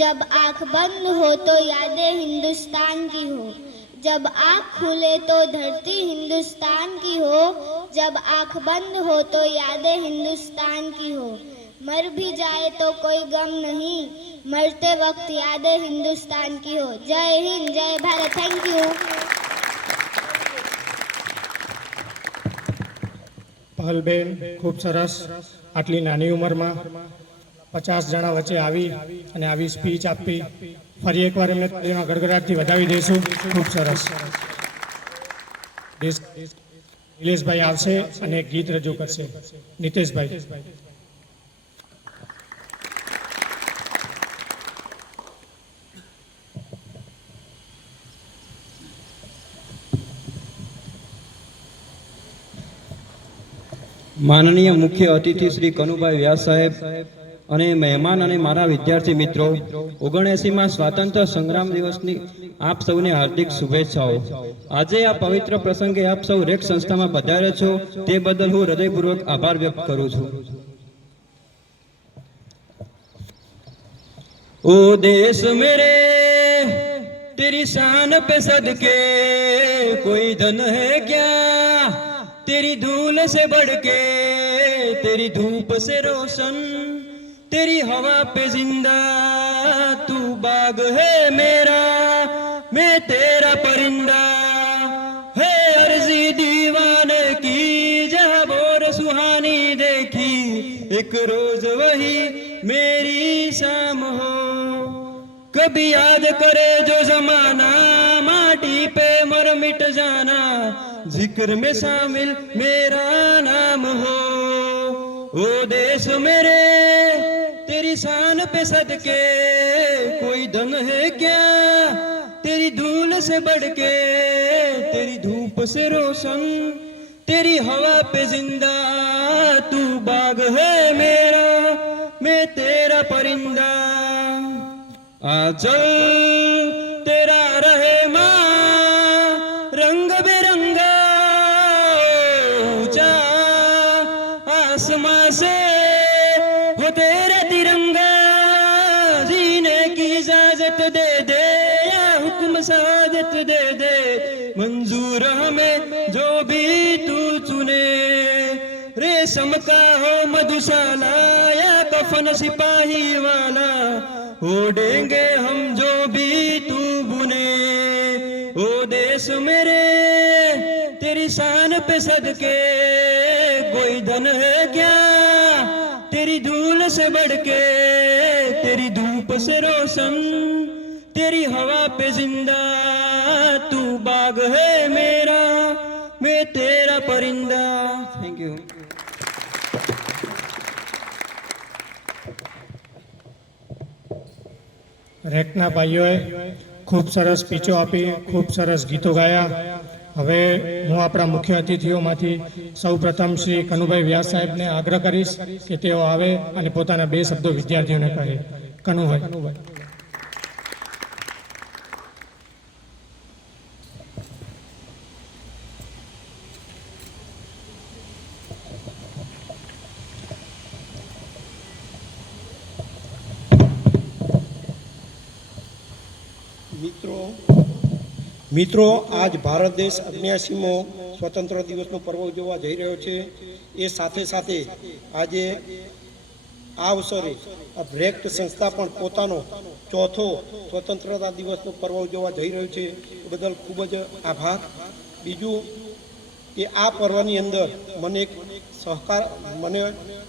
जब आँख बंद हो तो यादें हिंदुस्तान की हो. जब आँख खुले तो धरती हिंदुस्तान की हो, जब आँख बंद हो तो यादें हिंदुस्तान की हो. मर भी जाए तो कोई गम नहीं, मरते वक्त यादें हिंदुस्तान की हो. जय हिंद, जय भारत. Thank you. પહલબેન, ખૂબ સરસ. આટલી નાની ઉંમરમાં 50 જણા વચ્ચે આવી અને આવી સ્પીચ આપી. ફરી એકવાર એમને તાળીઓના ગડગડાટથી વધાવી દઈશું. ખૂબ સરસ. નિલેશભાઈ આવશે અને એક ગીત રજૂ કરશે. નિતેશભાઈ. માનનીય મુખ્ય અતિથિ શ્રી કનુભાઈ વ્યાસ સાહેબ અને મહેમાન અને મારા વિદ્યાર્થી મિત્રો, 79માં સ્વાતંત્ર્ય સંગ્રામ દિવસની આપ સૌને હાર્દિક શુભેચ્છાઓ. આજે આ પવિત્ર પ્રસંગે આપ સૌ રેક સંસ્થામાં પધાર્યા છો તે બદલ હું હૃદયપૂર્વક આભાર વ્યક્ત કરું છું. ओ देश मेरे तेरी शान पे सदके कोई धन है क्या, तेरी धूल से बढ़ के, तेरी धूप से रोशन, तेरी हवा पे जिंदा, तू बाग है मेरा, मैं तेरा परिंदा, है अर्जी दीवाने की जहाँ बोर सुहानी देखी, एक रोज वही मेरी शाम हो। कभी याद करे जो जमाना, माटी पे मर मिट जाना, जिक्र में शामिल मेरा नाम हो। ओ देश मेरे तेरी शान पे सदके, कोई धन है क्या तेरी धूल से बढ़ के, तेरी धूप से रोशन, तेरी हवा पे जिंदा, तू बाग है मेरा, मैं तेरा परिंदा। आंचल तेरा रहे माँ रंग बिरंगा, ऊंचा आसमां से हो तेरे तिरंगा, जीने की इजाजत दे दे या हुक्म सादत दे दे, मंजूर हमें जो भी तू चुने, रेशम का हो मधुशाला या कफन सिपाही वाला, ओढ़ेंगे हम जो भी तू बुने। ओ देश मेरे तेरी शान पे सदके, कोई धन है क्या तेरी धूल से बढ़ के, तेरी धूप से रोशन, तेरी हवा पे जिंदा, तू बाग है मेरा, मैं तेरा परिंदा। Thank you. રેકના ભાઈઓએ ખૂબ સરસ સ્પીચો આપી, ખૂબ સરસ ગીતો ગાયા. હવે હું આપણા મુખ્ય અતિથિઓમાંથી સૌપ્રથમ શ્રી કનુભાઈ વ્યાસ સાહેબને આગ્રહ કરીશ કે તેઓ આવે અને પોતાના 2 શબ્દો વિદ્યાર્થીઓને કહે. કનુભાઈ. મિત્રો, આજ ભારત દેશ 79મો સ્વતંત્ર દિવસનો પર્વ ઉજવવા જઈ રહ્યો છે. એ સાથે સાથે આજે આ અવસરે આ બ્રેક્ટ સંસ્થા પણ પોતાનો 4થો સ્વતંત્રતા દિવસનો પર્વ ઉજવવા જઈ રહ્યો છે. એ બદલ ખૂબ જ આભાર. બીજું કે આ પર્વની અંદર મને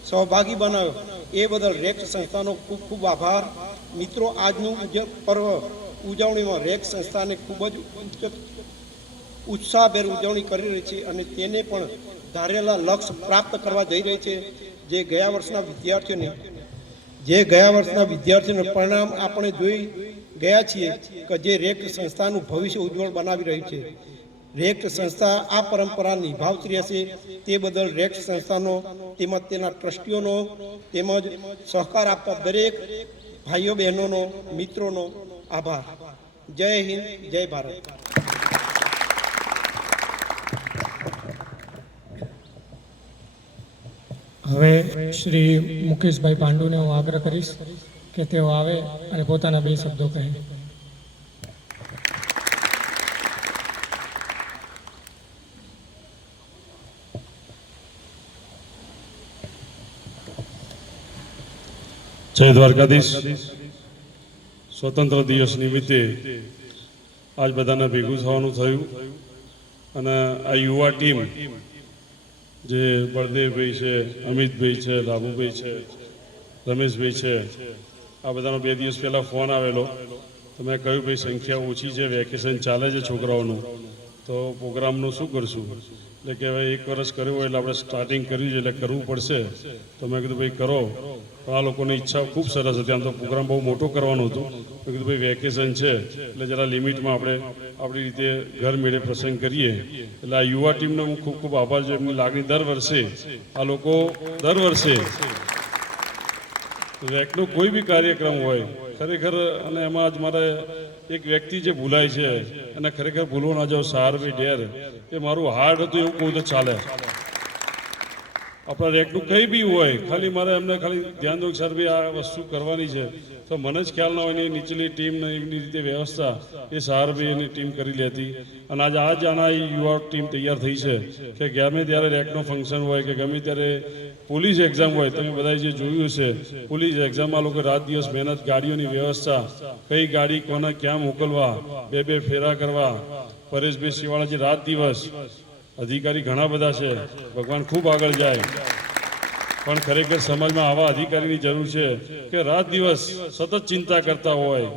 સહભાગી બનાવ્યો એ બદલ રેક્ટ સંસ્થાનો ખૂબ ખૂબ આભાર. મિત્રો, આજનું પર્વ ઉજવણીમાં રેક્ટ સંસ્થાને ખૂબ જ ઉત્સાહભેર ઉજવણી કરી રહી છે અને તેને પણ ધારેલા લક્ષ્ય પ્રાપ્ત કરવા જઈ રહી છે. જે ગયા વર્ષના વિદ્યાર્થીઓને પરિણામ આપણે જોઈ ગયા છીએ કે જે રેક્ટ સંસ્થાનું ભવિષ્ય ઉજ્જવળ બનાવી રહ્યું છે. રેક્ટ સંસ્થા આ પરંપરા નિભાવતી રહેશે તે બદલ રેક્ટ સંસ્થાનો તેમજ તેના ટ્રસ્ટીઓનો તેમજ સહકાર આપતા દરેક ભાઈઓ બહેનોનો મિત્રોનો આભાર. જય હિન્દ, જય ભારત. હવે શ્રી મુકેશભાઈ પાંડુને હું આગ્રહ કરીશ કે તેઓ આવે અને પોતાના 2 શબ્દો કહે. જય દ્વારકાધીશ. સ્વતંત્ર દિવસ નિમિત્તે આજ બધાને ભેગું થવાનું થયું અને આ યુવા ટીમ જે બળદેવભાઈ છે, અમિતભાઈ છે, લાભુભાઈ છે, રમેશભાઈ છે, આ બધાનો 2 દિવસ પહેલાં ફોન આવેલો. તો મેં કહ્યું ભાઈ સંખ્યા ઓછી છે, વેકેશન ચાલે છે છોકરાઓનું, તો પ્રોગ્રામનું શું કરશું? એટલે કે હવે 1 વર્ષ કર્યું હોય એટલે આપણે સ્ટાર્ટિંગ કર્યું છે એટલે કરવું પડશે. તો મેં કીધું ભાઈ કરો. પણ આ લોકોની ઈચ્છા ખૂબ સરસ હતી. આમ તો પ્રોગ્રામ બહુ મોટો કરવાનું હતું. મેં કીધું ભાઈ વેકેશન છે એટલે જરા લિમિટમાં આપણે આપણી રીતે ઘર મેળે પ્રસંગ કરીએ. એટલે આ યુવા ટીમનો હું ખૂબ ખૂબ આભાર છું. એમની લાગણી દર વર્ષે આ લોકો દર વર્ષે રેકનો કોઈ બી કાર્યક્રમ હોય ખરેખર, અને એમાં જ મારે એક વ્યક્તિ જે ભૂલાય છે અને ખરેખર ભૂલવો ના જાવ, સારભાઈ ડેર, એ મારું હાર્ડ હતું એવું કહું તો ચાલે. આપણા રેકનું કંઈ બી હોય, ખાલી મારે એમને ખાલી ધ્યાન દો સર ભાઈ આ વસ્તુ કરવાની છે, તો મને જ ખ્યાલ ના હોય ને નીચેલી ટીમને એની રીતે વ્યવસ્થા એ સારભાઈ એની ટીમ કરી લેતી. અને આજે આના યુવા ટીમ તૈયાર થઈ છે કે ગમે ત્યારે રેકનો ફંક્શન હોય કે ગમે ત્યારે પોલીસ એક્ઝામ હોય, તમે બધા જે જોયું છે પોલીસ એક્ઝામમાં લોકો રાત દિવસ મહેનત, ગાડીઓની વ્યવસ્થા, કઈ ગાડી કોને ક્યાં મોકલવા, બે ફેરા કરવા, પરેશભાઈ શિવાળા જે રાત દિવસ અધિકારી ઘણા બધા છે, ભગવાન ખૂબ આગળ જાય, પણ ખરેખર સમાજમાં આવા અધિકારીની જરૂર છે કે રાત દિવસ સતત ચિંતા કરતા હોય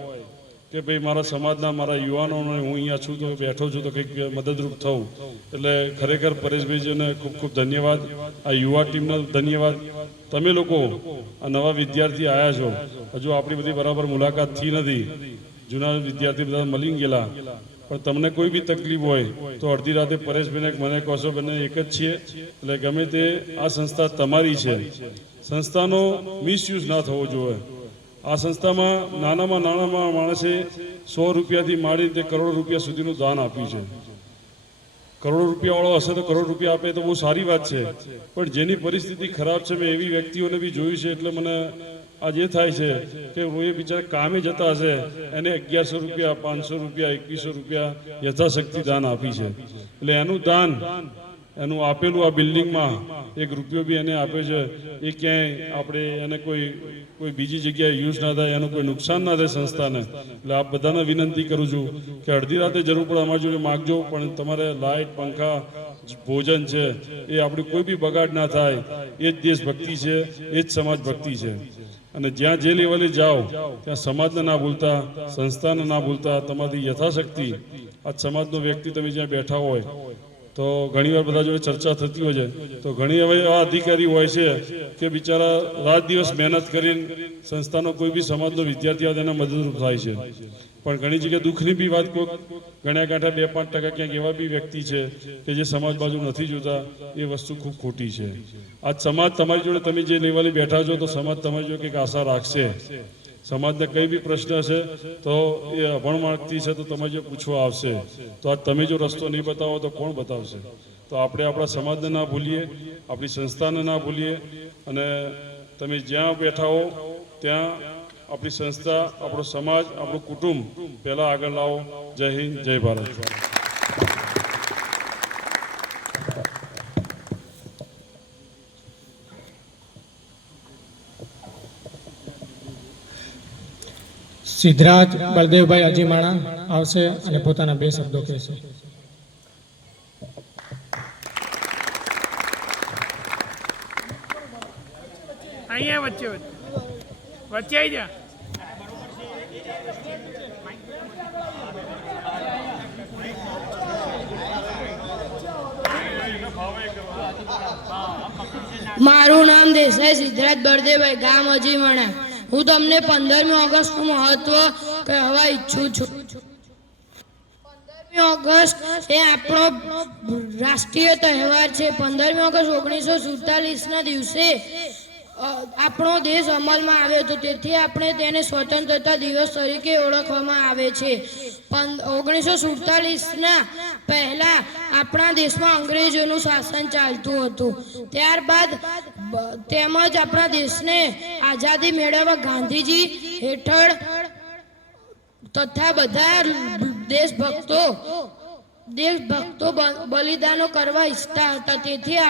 કે ભાઈ મારા સમાજના મારા યુવાનોને હું અહીંયા છું તો બેઠો છું તો કંઈક મદદરૂપ થવું. એટલે ખરેખર પરેશભાઈજીને ખૂબ ખૂબ ધન્યવાદ, આ યુવા ટીમને ધન્યવાદ. તમે લોકો આ નવા વિદ્યાર્થી આવ્યા છો, હજુ આપણી બધી બરાબર મુલાકાત થઈ નથી, જૂના વિદ્યાર્થી બધા મળી ગયેલા, પણ તમને કોઈ બી તકલીફ હોય તો અડધી રાતે પરેશભાઈને મને કહો છો, બંને એક જ છીએ. એટલે ગમે તે આ સંસ્થા તમારી છે, સંસ્થાનો મિસયુઝ ના થવો જોઈએ. આ સંસ્થામાં નાનામાં માણસે 100 રૂપિયાથી માંડી તે કરોડ રૂપિયા સુધીનું દાન આપ્યું છે. કરોડ રૂપિયાવાળો હશે તો કરોડ રૂપિયા આપે તો બહુ સારી વાત છે, પણ જેની પરિસ્થિતિ ખરાબ છે મેં એવી વ્યક્તિઓને બી જોયું છે. એટલે મને આજ એ થાય છે કે હું એ બિચારા કામે જતા હશે એને 1100 રૂપિયા, 500 રૂપિયા, 2100 રૂપિયા યથાશક્તિ દાન આપી છે. એટલે એનું દાન, એનું આપેલું આ બિલ્ડિંગમાં 1 રૂપિયો બી એને આપે છે, એ ક્યાંય આપણે એને કોઈ બીજી જગ્યાએ યુઝ ના થાય, એનું કોઈ નુકસાન ના થાય સંસ્થાને. એટલે આપ બધાને વિનંતી કરું છું કે અડધી રાતે જરૂર પડે અમારી જોડે માગજો, પણ તમારે લાઇટ, પંખા, ભોજન છે એ આપણી કોઈ બી બગાડ ના થાય. એ જ દેશભક્તિ છે, એ જ સમાજ ભક્તિ છે. અને જ્યાં જે લેવલે જાઓ ત્યાં સમાજને ના ભૂલતા, સંસ્થાને ના ભૂલતા, તમારી યથાશક્તિ આ સમાજનો વ્યક્તિ તમે જ્યાં બેઠા હોય તો ઘણીવાર બધા જોડે ચર્ચા થતી હોય છે, તો ઘણી હવે એવા અધિકારી હોય છે કે બિચારા રાત દિવસ મહેનત કરીને સંસ્થાનો કોઈ બી સમાજનો વિદ્યાર્થી આવે એને મદદરૂપ થાય છે. પણ ઘણી જગ્યાએ દુઃખની બી વાત, કોઈ ગણ્યા ગાંઠા 2-5% ક્યાંક એવા બી વ્યક્તિ છે કે જે સમાજ બાજુ નથી જોતા, એ વસ્તુ ખૂબ ખોટી છે. આજ સમાજ તમારી જોડે, તમે જે લેવલે બેઠા છો તો સમાજ તમારી જોડે કંઈક આશા રાખશે. સમાજને કઈ બી પ્રશ્ન છે તો એ અભણ માગતી છે તો તમારે જો પૂછવા આવશે, તો આજ તમે જો રસ્તો નહીં બતાવો તો કોણ બતાવશે? તો આપણે આપણા સમાજને ના ભૂલીએ, આપણી સંસ્થાને ના ભૂલીએ, અને તમે જ્યાં બેઠા હો ત્યાં આપણી સંસ્થા, આપણો સમાજ, આપણું કુટુંબ પહેલાં આગળ લાવો. જય હિન્દ, જય ભારત. સિદ્ધરાજ બળદેવભાઈ અજીમાણા આવશે અને પોતાના 2 શબ્દો કહેશે. અહીંયા વચ્ચે આવી જા. મારું નામ દેસાઈ સિદ્ધરાજ બળદેવભાઈ, ગામ અજીમાણા. હું તમને 15મી ઓગસ્ટનું મહત્વ કહેવા ઈચ્છું છું. 15મી ઓગસ્ટ એ આપણો રાષ્ટ્રીય તહેવાર છે. 15મી ઓગસ્ટ 1947ના દિવસે આપણો દેશ અમલમાં આવ્યો હતો, તેથી આપણે તેને સ્વતંત્રતા દિવસ તરીકે ઓળખવામાં આવે છે. 1947ના પહેલા આપણા દેશમાં અંગ્રેજોનું શાસન ચાલતું હતું. ત્યારબાદ તેમજ આપણા દેશને આઝાદી મેળવવા ગાંધીજી હેઠળ તથા બધા દેશભક્તો બલિદાનો કરવા ઈચ્છતા હતા. તેથી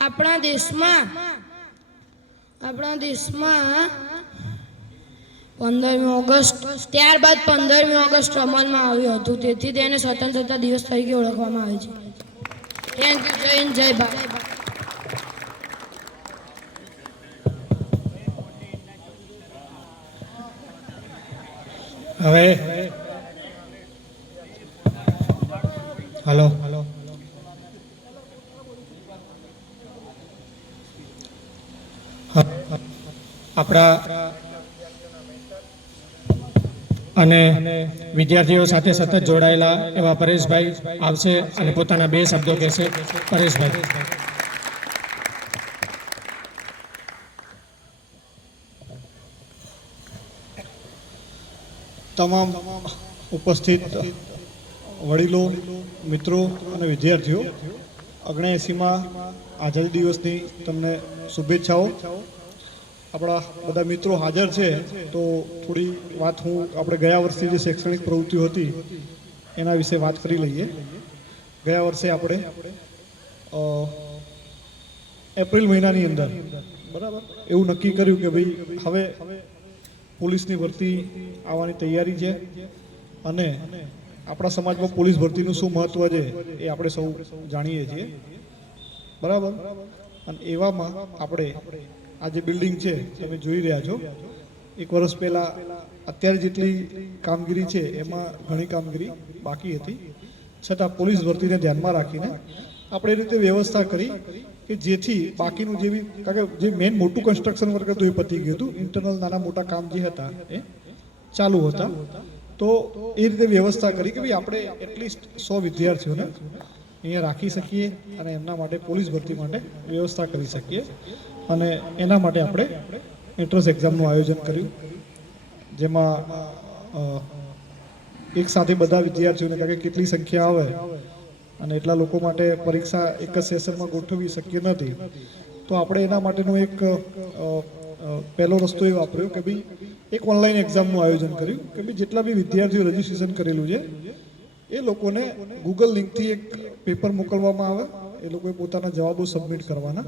આપણા દેશમાં 15મી ઓગસ્ટ, ત્યારબાદ 15મી ઓગસ્ટ અમલમાં આવ્યું હતું, તેથી તેને સ્વતંત્રતા દિવસ તરીકે ઓળખવામાં આવે છે. Thank you. જય હિન્દ, જય ભારત. હવે હલો, આપણા અને વિદ્યાર્થીઓ સાથે સતત જોડાયેલા એવા પરેશભાઈ આવશે અને પોતાના 2 શબ્દો કહેશે. પરેશભાઈ. તમામ ઉપસ્થિત વડીલો, મિત્રો અને વિદ્યાર્થીઓ, 79માં આઝાદી દિવસની તમને શુભેચ્છાઓ. આપણા બધા મિત્રો હાજર છે તો થોડી વાત આપણે ગયા વર્ષની જે શૈક્ષણિક પ્રવૃત્તિઓ હતી એના વિશે વાત કરી લઈએ. ગયા વર્ષે આપણે એપ્રિલ મહિનાની અંદર બરાબર એવું નક્કી કર્યું કે ભાઈ હવે પોલીસની ભરતી આવવાની તૈયારી છે અને આપણા સમાજમાં પોલીસ ભરતીનું શું મહત્વ છે એ આપણે સૌ જાણીએ છીએ બરાબર. અને એવામાં આપણે આ જે બિલ્ડિંગ છે તમે જોઈ રહ્યા છો, એક વર્ષ પહેલાં અત્યારે જેટલી કામગીરી છે એમાં ઘણી કામગીરી બાકી હતી, છતાં પોલીસ ભરતીને ધ્યાનમાં રાખીને આપણે એ રીતે વ્યવસ્થા કરી કે જેથી બાકીનું જે બી, કારણ કે જે મેઇન મોટું કન્સ્ટ્રક્શન વર્ક હતું એ પતી ગયું હતું, ઇન્ટરનલ નાના મોટા કામ જે હતા એ ચાલુ હતા. તો એ રીતે વ્યવસ્થા કરી કે ભાઈ આપણે એટલીસ્ટ 100 વિદ્યાર્થીઓને અહીંયા રાખી શકીએ અને એમના માટે પોલીસ ભરતી માટે વ્યવસ્થા કરી શકીએ. અને એના માટે આપણે એન્ટ્રન્સ એક્ઝામનું આયોજન કર્યું, જેમાં એક સાથે બધા વિદ્યાર્થીઓને, કારણ કે કેટલી સંખ્યા આવે અને એટલા લોકો માટે પરીક્ષા એક જ સેશનમાં ગોઠવવી શક્ય નથી, તો આપણે એના માટેનો એક પહેલો રસ્તો એ વાપર્યો કે ભાઈ એક ઓનલાઈન એક્ઝામનું આયોજન કર્યું કે ભાઈ જેટલા બી વિદ્યાર્થીઓ રજીસ્ટ્રેશન કરેલું છે એ લોકોને ગૂગલ લિંકથી એક પેપર મોકલવામાં આવે, એ લોકોએ પોતાના જવાબો સબમિટ કરવાના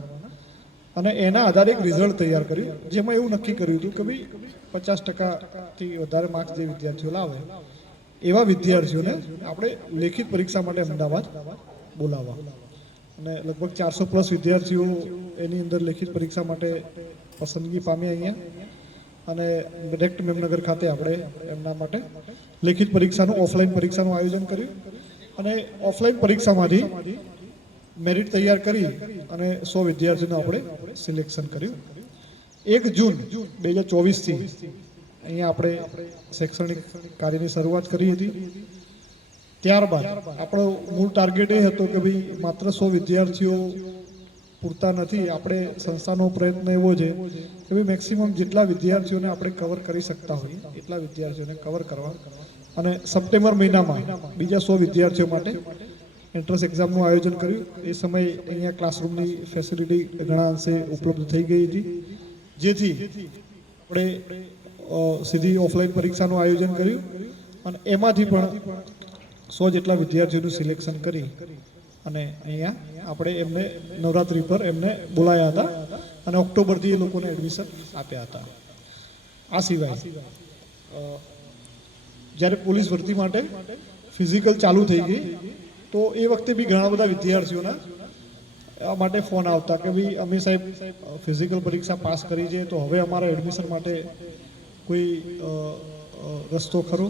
અને એના આધારે એક રિઝલ્ટ તૈયાર કર્યું, જેમાં એવું નક્કી કર્યું હતું કે ભાઈ 50%થી વધારે માર્ક્સ જે વિદ્યાર્થીઓ લાવે એવા વિદ્યાર્થીઓને આપણે લેખિત પરીક્ષા માટે અમદાવાદ બોલાવવા. અને લગભગ 400+ વિદ્યાર્થીઓ એની અંદર લેખિત પરીક્ષા માટે પસંદગી પામ્યા અહીંયા. અને ડાયરેક્ટ મેમનગર ખાતે આપણે એમના માટે લેખિત પરીક્ષાનું, ઓફલાઈન પરીક્ષાનું આયોજન કર્યું. અને ઓફલાઈન પરીક્ષામાંથી મેરિટ તૈયાર કરી અને 100 વિદ્યાર્થીઓનું આપણે સિલેક્શન કર્યું. 1 જૂન 2024થી અહીંયા આપણે શૈક્ષણિક કાર્યની શરૂઆત કરી હતી. ત્યારબાદ આપણો મૂળ ટાર્ગેટ એ હતો કે ભાઈ માત્ર 100 વિદ્યાર્થીઓ પૂરતા નથી, આપણે સંસ્થાનો પ્રયત્ન એવો છે કે ભાઈ મેક્સિમમ જેટલા વિદ્યાર્થીઓને આપણે કવર કરી શકતા હોઈએ એટલા વિદ્યાર્થીઓને કવર કરવા. અને સપ્ટેમ્બર મહિનામાં બીજા 100 વિદ્યાર્થીઓ માટે એન્ટ્રન્સ એક્ઝામનું આયોજન કર્યું. એ સમયે અહીંયા ક્લાસરૂમની ફેસિલિટી ઘણા અંશે ઉપલબ્ધ થઈ ગઈ હતી, જેથી આપણે સીધી ઓફલાઈન પરીક્ષાનું આયોજન કર્યું. અને એમાંથી પણ 100 જેટલા વિદ્યાર્થીઓનું સિલેક્શન કરી અને અહીંયા આપણે એમને નવરાત્રિ પર એમને બોલાયા હતા અને ઓક્ટોબરથી એ લોકોને એડમિશન આપ્યા હતા. આ સિવાય જ્યારે પોલીસ ભરતી માટે ફિઝિકલ ચાલુ થઈ ગઈ તો એ વખતે બી ઘણા બધા વિદ્યાર્થીઓના માટે ફોન આવતા કે ભાઈ અમે સાહેબ ફિઝિકલ પરીક્ષા પાસ કરી છે તો હવે અમારા એડમિશન માટે કોઈ રસ્તો ખરો?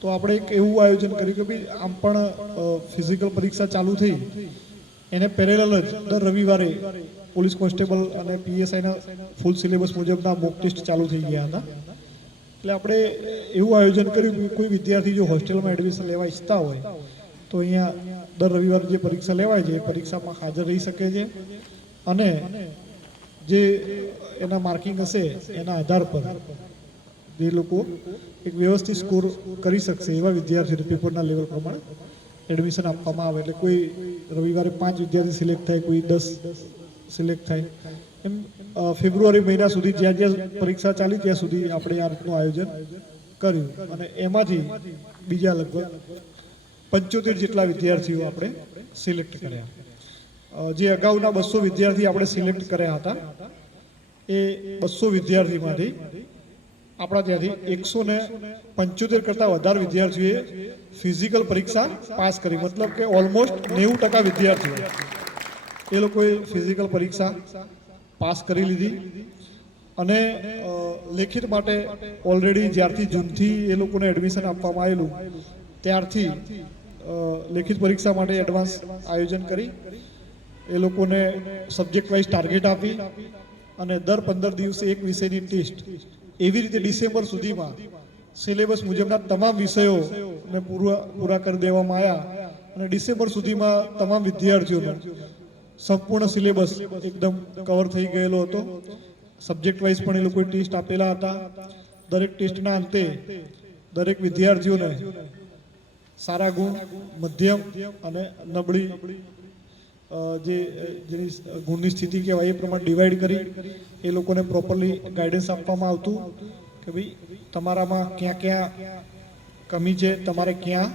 તો આપણે એક એવું આયોજન કર્યું કે ભાઈ આમ પણ ફિઝિકલ પરીક્ષા ચાલુ થઈ એને પેરેલલ જ દર રવિવારે પોલીસ કોન્સ્ટેબલ અને PSIના ફૂલ સિલેબસ મુજબના મોક ટેસ્ટ ચાલુ થઈ ગયા હતા. એટલે આપણે એવું આયોજન કર્યું કે કોઈ વિદ્યાર્થી જો હોસ્ટેલમાં એડમિશન લેવા ઈચ્છતા હોય તો અહીંયા દર રવિવારે જે પરીક્ષા લેવાય છે એ પરીક્ષામાં હાજર રહી શકે છે અને જે એના માર્કિંગ હશે એના આધાર પર જે લોકો એક વ્યવસ્થિત સ્કોર કરી શકશે એવા વિદ્યાર્થીઓને પેપરના લેવલ પ્રમાણે એડમિશન આપવામાં આવે. એટલે કોઈ રવિવારે 5 વિદ્યાર્થી સિલેક્ટ થાય, કોઈ 10 સિલેક્ટ થાય, એમ ફેબ્રુઆરી મહિના સુધી જ્યાં જ્યાં પરીક્ષા ચાલી ત્યાં સુધી આપણે આ રીતનું આયોજન કર્યું. અને એમાંથી બીજા લગભગ 75 જેટલા વિદ્યાર્થીઓ આપણે સિલેક્ટ કર્યા. જે અગાઉના 200 વિદ્યાર્થી આપણે સિલેક્ટ કર્યા હતા એ 200 વિદ્યાર્થીમાંથી આપણા ત્યાંથી 175 કરતાં વધારે વિદ્યાર્થીઓએ ફિઝિકલ પરીક્ષા પાસ કરી. મતલબ કે ઓલમોસ્ટ 90% વિદ્યાર્થીઓ એ લોકોએ ફિઝિકલ પરીક્ષા પાસ કરી લીધી. અને લેખિત માટે ઓલરેડી જ્યારથી જૂનથી એ લોકોને એડમિશન આપવામાં આવેલું ત્યારથી લેખિત પરીક્ષા માટે એડવાન્સ આયોજન કરી એ લોકોને સબ્જેક્ટ વાઇઝ ટાર્ગેટ આપી અને દર 15 દિવસે એક વિષયની ટેસ્ટ, એવી રીતે ડિસેમ્બર સુધીમાં સિલેબસ મુજબના તમામ વિષયોને પૂરા કરી દેવામાં આવ્યા. અને ડિસેમ્બર સુધીમાં તમામ વિદ્યાર્થીઓનો સંપૂર્ણ સિલેબસ એકદમ કવર થઈ ગયેલો હતો. સબ્જેક્ટ વાઇઝ પણ એ લોકોએ ટેસ્ટ આપેલા હતા. દરેક ટેસ્ટના અંતે દરેક વિદ્યાર્થીઓને સારા ગુણ, મધ્યમ અને નબળી જેની ગુણની સ્થિતિ કહેવાય એ પ્રમાણે ડિવાઈડ કરી એ લોકોને પ્રોપરલી ગાઈડન્સ આપવામાં આવતું કે ભાઈ તમારામાં ક્યાં ક્યાં કમી છે, તમારે ક્યાં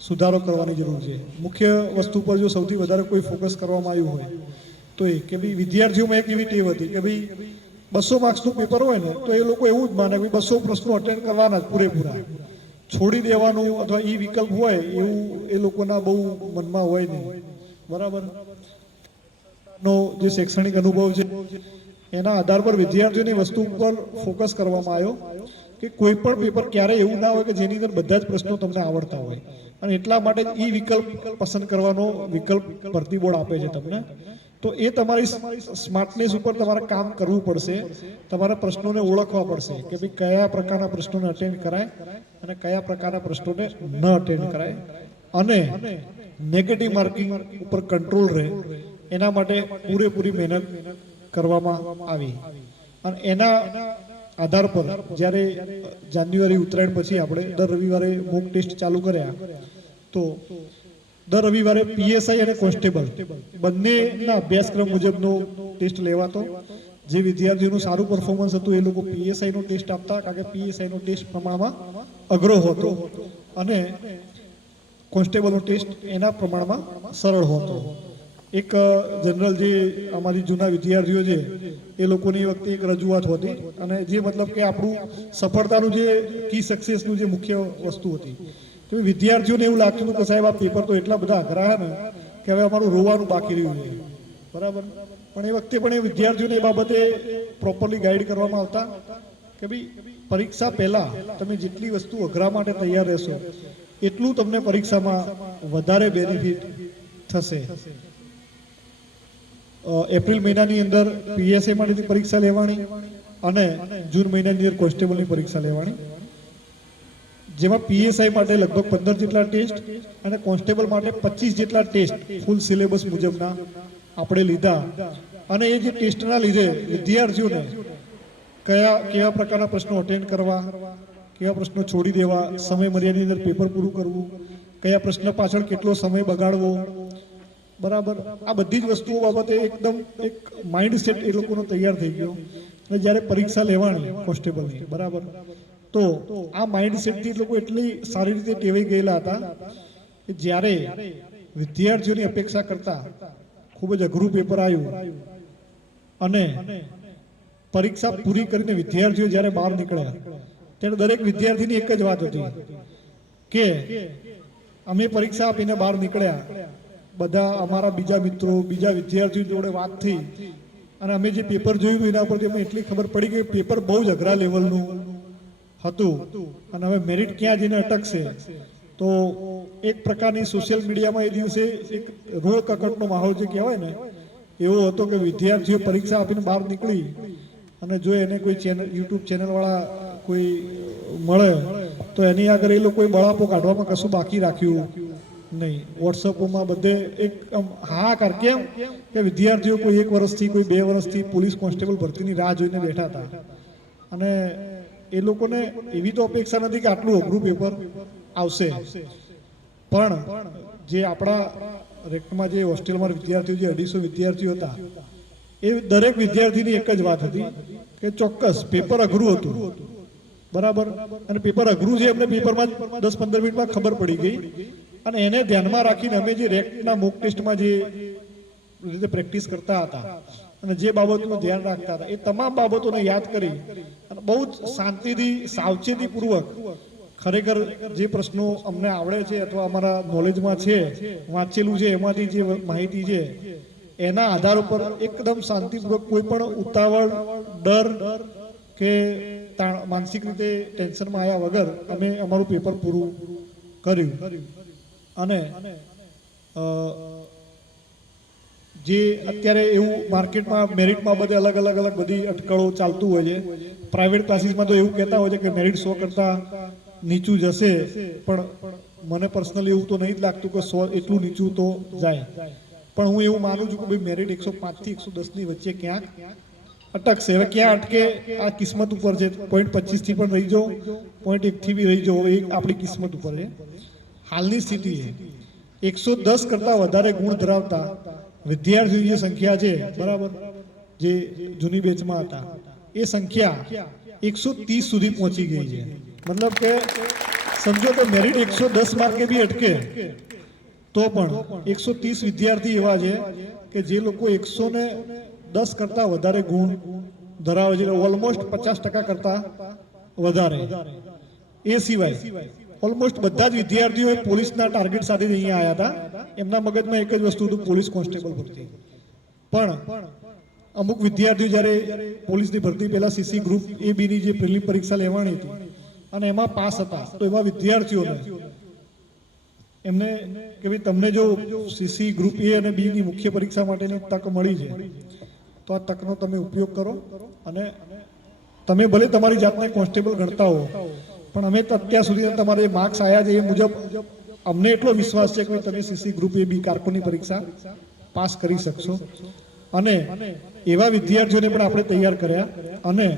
સુધારો કરવાની જરૂર છે. મુખ્ય વસ્તુ પર જો સૌથી વધારે કોઈ ફોકસ કરવામાં આવ્યું હોય તો એ કે ભાઈ વિદ્યાર્થીઓમાં એક એવી ટેવ હતી કે ભાઈ 200 માર્ક્સનું પેપર હોય ને તો એ લોકો એવું જ માને કે 200 પ્રશ્નો અટેન્ડ કરવાના જ પૂરેપૂરા, છોડી દેવાનું અથવા ઈ વિકલ્પ હોય એવું એ લોકોના બહુ મનમાં હોય નહીં. બરાબર. નો જે શૈક્ષણિક અનુભવ છે એના આધાર પર વિદ્યાર્થીઓની વસ્તુ ઉપર ફોકસ કરવામાં આવ્યો કે કોઈ પણ પેપર ક્યારેય એવું ના હોય કે જેની અંદર બધા જ પ્રશ્નો તમને આવડતા હોય, અને એટલા માટે ઈ વિકલ્પ પસંદ કરવાનો વિકલ્પ ભરતી બોર્ડ આપે છે તમને. તો એ તમારી સ્માર્ટનેસ ઉપર તમારે કામ કરવું પડશે, તમારા પ્રશ્નોને ઓળખવા પડશે કે ભાઈ કયા પ્રકારના પ્રશ્નોને અટેન્ડ કરાય અને કયા પ્રકારના પ્રશ્નોને ન અટેન્ડ કરાય, અને નેગેટિવ માર્કિંગ ઉપર કંટ્રોલ રહે એના માટે પૂરેપૂરી મહેનત કરવામાં આવી. અને એના આધાર પર જ્યારે જાન્યુઆરી ઉત્તરાયણ પછી આપણે દર રવિવારે મોક ટેસ્ટ ચાલુ કર્યા તો દર રવિવારે પીએસઆઈ અને કોન્સ્ટેબલ બંનેના અભ્યાસક્રમ મુજબનો ટેસ્ટ લેવાતો. જે વિદ્યાર્થીઓનું સારું પરફોર્મન્સ હતું એ લોકો પીએસઆઈનો ટેસ્ટ આપતા, કારણ કે પીએસઆઈનો ટેસ્ટ પ્રમાણમાં અઘરો હતો અને કોન્સ્ટેબલનો ટેસ્ટ એના પ્રમાણમાં સરળ હતો. એક જનરલ જે અમારી જૂના વિદ્યાર્થીઓ છે એ લોકોની વખતે એક રજૂઆત હતી, અને જે મતલબ કે આપણું સફળતાનું જે કી સક્સેસનું જે મુખ્ય વસ્તુ હતી તો વિદ્યાર્થીઓને એવું લાગતું હતું કે સાહેબ આ પેપર તો એટલા બધા અઘરા ને કે હવે અમારું રોવાનું બાકી રહ્યું છે. બરાબર. પણ એ વખતે પણ એ વિદ્યાર્થીઓને એ બાબતે પ્રોપરલી ગાઈડ કરવામાં આવતા કે ભાઈ પરીક્ષા પહેલા તમે જેટલી વસ્તુ અઘરા માટે તૈયાર રહેશો એટલું તમને પરીક્ષામાં વધારે બેનિફિટ થશે. એપ્રિલ મહિનાની અંદર પીએસઆઈ માટેની પરીક્ષા લેવાની અને જૂન મહિનાની અંદર કોન્સ્ટેબલની પરીક્ષા લેવાની, જેમાં પીએસઆઈ માટે લગભગ 15 જેટલા ટેસ્ટ અને કોન્સ્ટેબલ માટે 25 જેટલા ટેસ્ટ ફૂલ સિલેબસ મુજબના આપણે લીધા. અને એ જે ટેસ્ટના લીધે વિદ્યાર્થીઓને કેવા પ્રકારના પ્રશ્નો અટેન્ડ કરવા, કેવા પ્રશ્નો છોડી દેવા, સમય મર્યાદાની અંદર પેપર પૂરું કરવું, કયા પ્રશ્ન પાછળ કેટલો સમય બગાડવો, બરાબર, આ બધી જ વસ્તુઓ બાબતે એકદમ એક માઇન્ડ સેટ એ લોકોનો તૈયાર થઈ ગયો. અને જ્યારે પરીક્ષા લેવાની કોન્સ્ટેબલની, બરાબર, તો આ માઇન્ડ સેટથી લોકો એટલી સારી રીતે ટેવાઈ ગયેલા હતા કે જ્યારે વિદ્યાર્થીઓની અપેક્ષા કરતા ખૂબ જ અઘરું પેપર આવ્યું અને પરીક્ષા પૂરી કરીને વિદ્યાર્થીઓ જ્યારે બહાર નીકળ્યા ત્યારે દરેક વિદ્યાર્થીની એક જ વાત હતી કે અમે પરીક્ષા આપીને બહાર નીકળ્યા, બધા અમારા બીજા મિત્રો, બીજા વિદ્યાર્થીઓ જોડે વાત થઈ અને અમે જે પેપર જોયું એના પરથી અમને એટલી ખબર પડી કે પેપર બહુ જ અઘરા લેવલનું હતું અને હવે મેરિટ ક્યાં જઈને અટકશે. તો એક પ્રકારની સોશિયલ મીડિયામાં એ દિવસે એક રોળ કકડનો માહોલ જે કહેવાય ને એવો હતો કે વિદ્યાર્થીઓ પરીક્ષા આપીને બહાર નીકળી અને જો એને કોઈ ચેનલ, યુટ્યુબ ચેનલવાળા કોઈ મળે તો એની આગળ એ લોકોએ બળાપો કાઢવામાં કશું બાકી રાખ્યું નહીં. વોટ્સઅપમાં બધે એક હાહાકાર. કેમ કે વિદ્યાર્થીઓ કોઈ 1 વર્ષથી, કોઈ 2 વર્ષથી પોલીસ કોન્સ્ટેબલ ભરતીની રાહ જોઈને બેઠા હતા અને એ લોકોને એવી તો અપેક્ષા નથી કે આટલું અઘરું પેપર આવશે. પણ જે આપણા રેકમાં જે હોસ્ટેલમાં વિદ્યાર્થીઓ, જે 250 વિદ્યાર્થીઓ હતા, એ દરેક વિદ્યાર્થીની એક જ વાત હતી કે ચોક્કસ પેપર અઘરું હતું, બરાબર, અને પેપર અઘરું છે એમને પેપરમાં 10-15 મિનિટમાં ખબર પડી ગઈ. અને એને ધ્યાનમાં રાખીને અમે જે રેકના મોક ટેસ્ટમાં જે રીતે પ્રેક્ટિસ કરતા હતા અને જે બાબતોનું ધ્યાન રાખતા હતા એ તમામ બાબતોને યાદ કરી અને બહુ જ શાંતિથી, સાવચેતીપૂર્વક ખરેખર જે પ્રશ્નો અમને આવડે છે અથવા અમારા નોલેજમાં છે, વાંચેલું છે, એમાંથી જે માહિતી છે એના આધાર ઉપર એકદમ શાંતિપૂર્વક, કોઈ પણ ઉતાવળ, ડર કે માનસિક રીતે ટેન્શનમાં આવ્યા વગર અમે અમારું પેપર પૂરું કર્યું. અને જે અત્યારે એવું માર્કેટમાં મેરિટમાં બધે અલગ અલગ બધી અટકળો ચાલતું હોય છે. પ્રાઇવેટ ક્લાસીસમાં તો એવું કહેતા હોય છે કે મેરિટ 100 કરતાં નીચું જશે, પણ મને પર્સનલી એવું તો નહીં જ લાગતું કે 100 એટલું નીચું તો જાય. પણ હું એવું માનું છું કે ભાઈ મેરિટ 105 થી 110ની વચ્ચે ક્યાંક અટકશે. હવે ક્યાં અટકે આ કિસ્મત ઉપર છે. 0.25 થી પણ રહી જાઓ, 0.1 થી બી રહી જાઓ, એ આપણી કિસ્મત ઉપર છે. હાલની સ્થિતિ છે 110 કરતાં વધારે ગુણ ધરાવતા વિદ્યાર્થીઓની જે સંખ્યા છે, બરાબર, જે જૂની બેચમાં હતા, એ સંખ્યા 130 સુધી પહોંચી ગઈ છે. મતલબ કે સમજો કે મેરિટ 110 માર્કે બી અટકે તો પણ 130 વિદ્યાર્થી એવા છે કે જે લોકો 110 કરતાં વધારે ગુણ ધરાવે છે, ઓલમોસ્ટ 50% કરતાં વધારે. એ સિવાય ઓલમોસ્ટ બધા જ વિદ્યાર્થીઓ પોલીસના ટાર્ગેટ સાથે જ અહીંયા આવ્યા હતા. એમના મગજમાં એક જ વસ્તુ હતું, પોલીસ કોન્સ્ટેબલ ભરતી. પણ અમુક વિદ્યાર્થીઓ જ્યારે પોલીસની ભરતી પહેલા સીસી ગ્રુપ એ બીની જે પ્રિલિમ પરીક્ષા લેવાની હતી અને એમાં પાસ હતા, તો એવા વિદ્યાર્થીઓને એમને કે ભાઈ તમને જો સીસી ગ્રુપ એ અને બી ની મુખ્ય પરીક્ષા માટેની તક મળી છે તો આ તકનો તમે ઉપયોગ કરો અને તમે ભલે તમારી જાતને કોન્સ્ટેબલ ગણતા હો, પણ અમે તો અત્યાર સુધી તમારે માર્ક્સ આવ્યા છે એ મુજબ અમને એટલો વિશ્વાસ છે કે તમે સીસી ગ્રુપ એ બી કારકુની પરીક્ષા પાસ કરી શકશો. અને એવા વિદ્યાર્થીઓને પણ આપણે તૈયાર કર્યા અને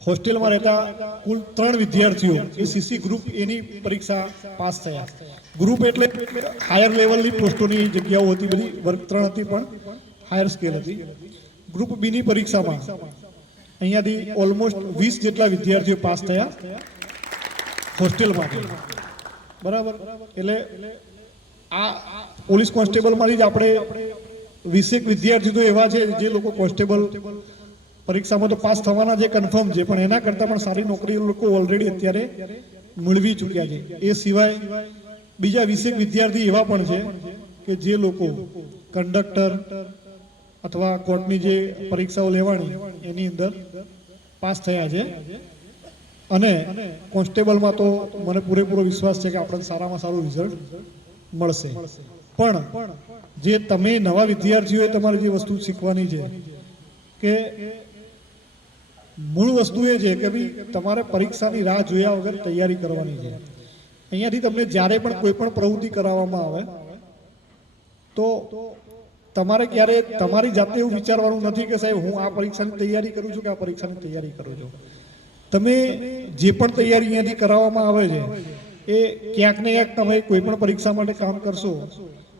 હોસ્ટેલમાં રહેતા કુલ 3 વિદ્યાર્થીઓ એ સીસી ગ્રુપ એની પરીક્ષા પાસ થયા. ગ્રુપ એટલે હાયર લેવલની પોસ્ટોની જગ્યાઓ હતી, બધી વર્ગ 3 હતી પણ હાયર સ્કેલ હતી. ગ્રુપ બીની પરીક્ષામાં અહીંયાથી ઓલમોસ્ટ 20 જેટલા વિદ્યાર્થીઓ પાસ થયા હોસ્ટેલમાંથી, બરાબર. એટલે આ પોલીસ કોન્સ્ટેબલમાંથી જ આપણે 20 વિદ્યાર્થીઓ તો એવા છે જે લોકો કોન્સ્ટેબલ પરીક્ષામાં તો પાસ થવાના જે કન્ફર્મ છે, પણ એના કરતાં પણ સારી નોકરી લોકો ઓલરેડી અત્યારે મેળવી ચૂક્યા છે. એ સિવાય બીજા 20 વિદ્યાર્થી એવા પણ છે કે જે લોકો કંડક્ટર અથવા કોર્ટની જે પરીક્ષાઓ લેવાની એની અંદર પાસ થયા છે. અને કોન્સ્ટેબલમાં તો મને પૂરેપૂરો વિશ્વાસ છે કે આપણને સારામાં સારું રિઝલ્ટ મળશે. પણ જે તમે નવા વિદ્યાર્થીઓએ તમારે જે વસ્તુ શીખવાની છે કે મૂળ વસ્તુ એ છે કે ભાઈ તમારે પરીક્ષાની રાહ જોયા વગર તૈયારી કરવાની છે. અહીંયાથી તમને જ્યારે પણ કોઈ પણ પ્રવૃત્તિ કરાવવામાં આવે તો તમારે ક્યારે તમારી જાતે એવું વિચારવાનું નથી કે સાહેબ હું આ પરીક્ષાની તૈયારી કરું છું કે આ પરીક્ષાની તૈયારી કરું છું. તમે જે પણ તૈયારી અહીંયાથી કરાવવામાં આવે છે એ ક્યાંક ને ક્યાંક તમે કોઈ પણ પરીક્ષા માટે કામ કરશો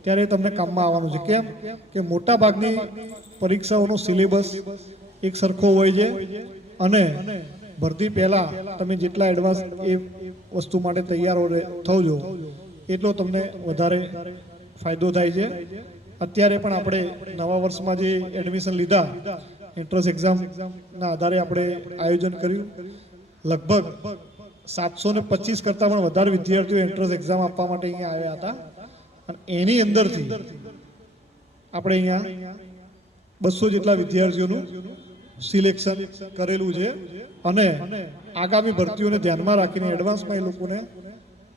ત્યારે તમને કામમાં આવવાનું છે. કેમ કે મોટા ભાગની પરીક્ષાઓનો સિલેબસ એક સરખો હોય છે અને ભરતી પહેલા તમે જેટલા એડવાન્સ એ વસ્તુ માટે તૈયાર થવજો એટલો તમને વધારે ફાયદો થાય છે. અત્યારે પણ આપણે નવા વર્ષમાં જે એડમિશન લીધા એન્ટ્રન્સ એક્ઝામના આધારે આપણે આયોજન કર્યું. લગભગ 725 કરતાં પણ વધારે વિદ્યાર્થીઓ એન્ટ્રન્સ એક્ઝામ આપવા માટે અહીંયા આવ્યા હતા અને એની અંદરથી આપણે અહીંયા 200 જેટલા વિદ્યાર્થીઓનું સિલેક્શન કરેલું છે અને આગામી ભરતીઓને ધ્યાનમાં રાખીને એડવાન્સમાં એ લોકોને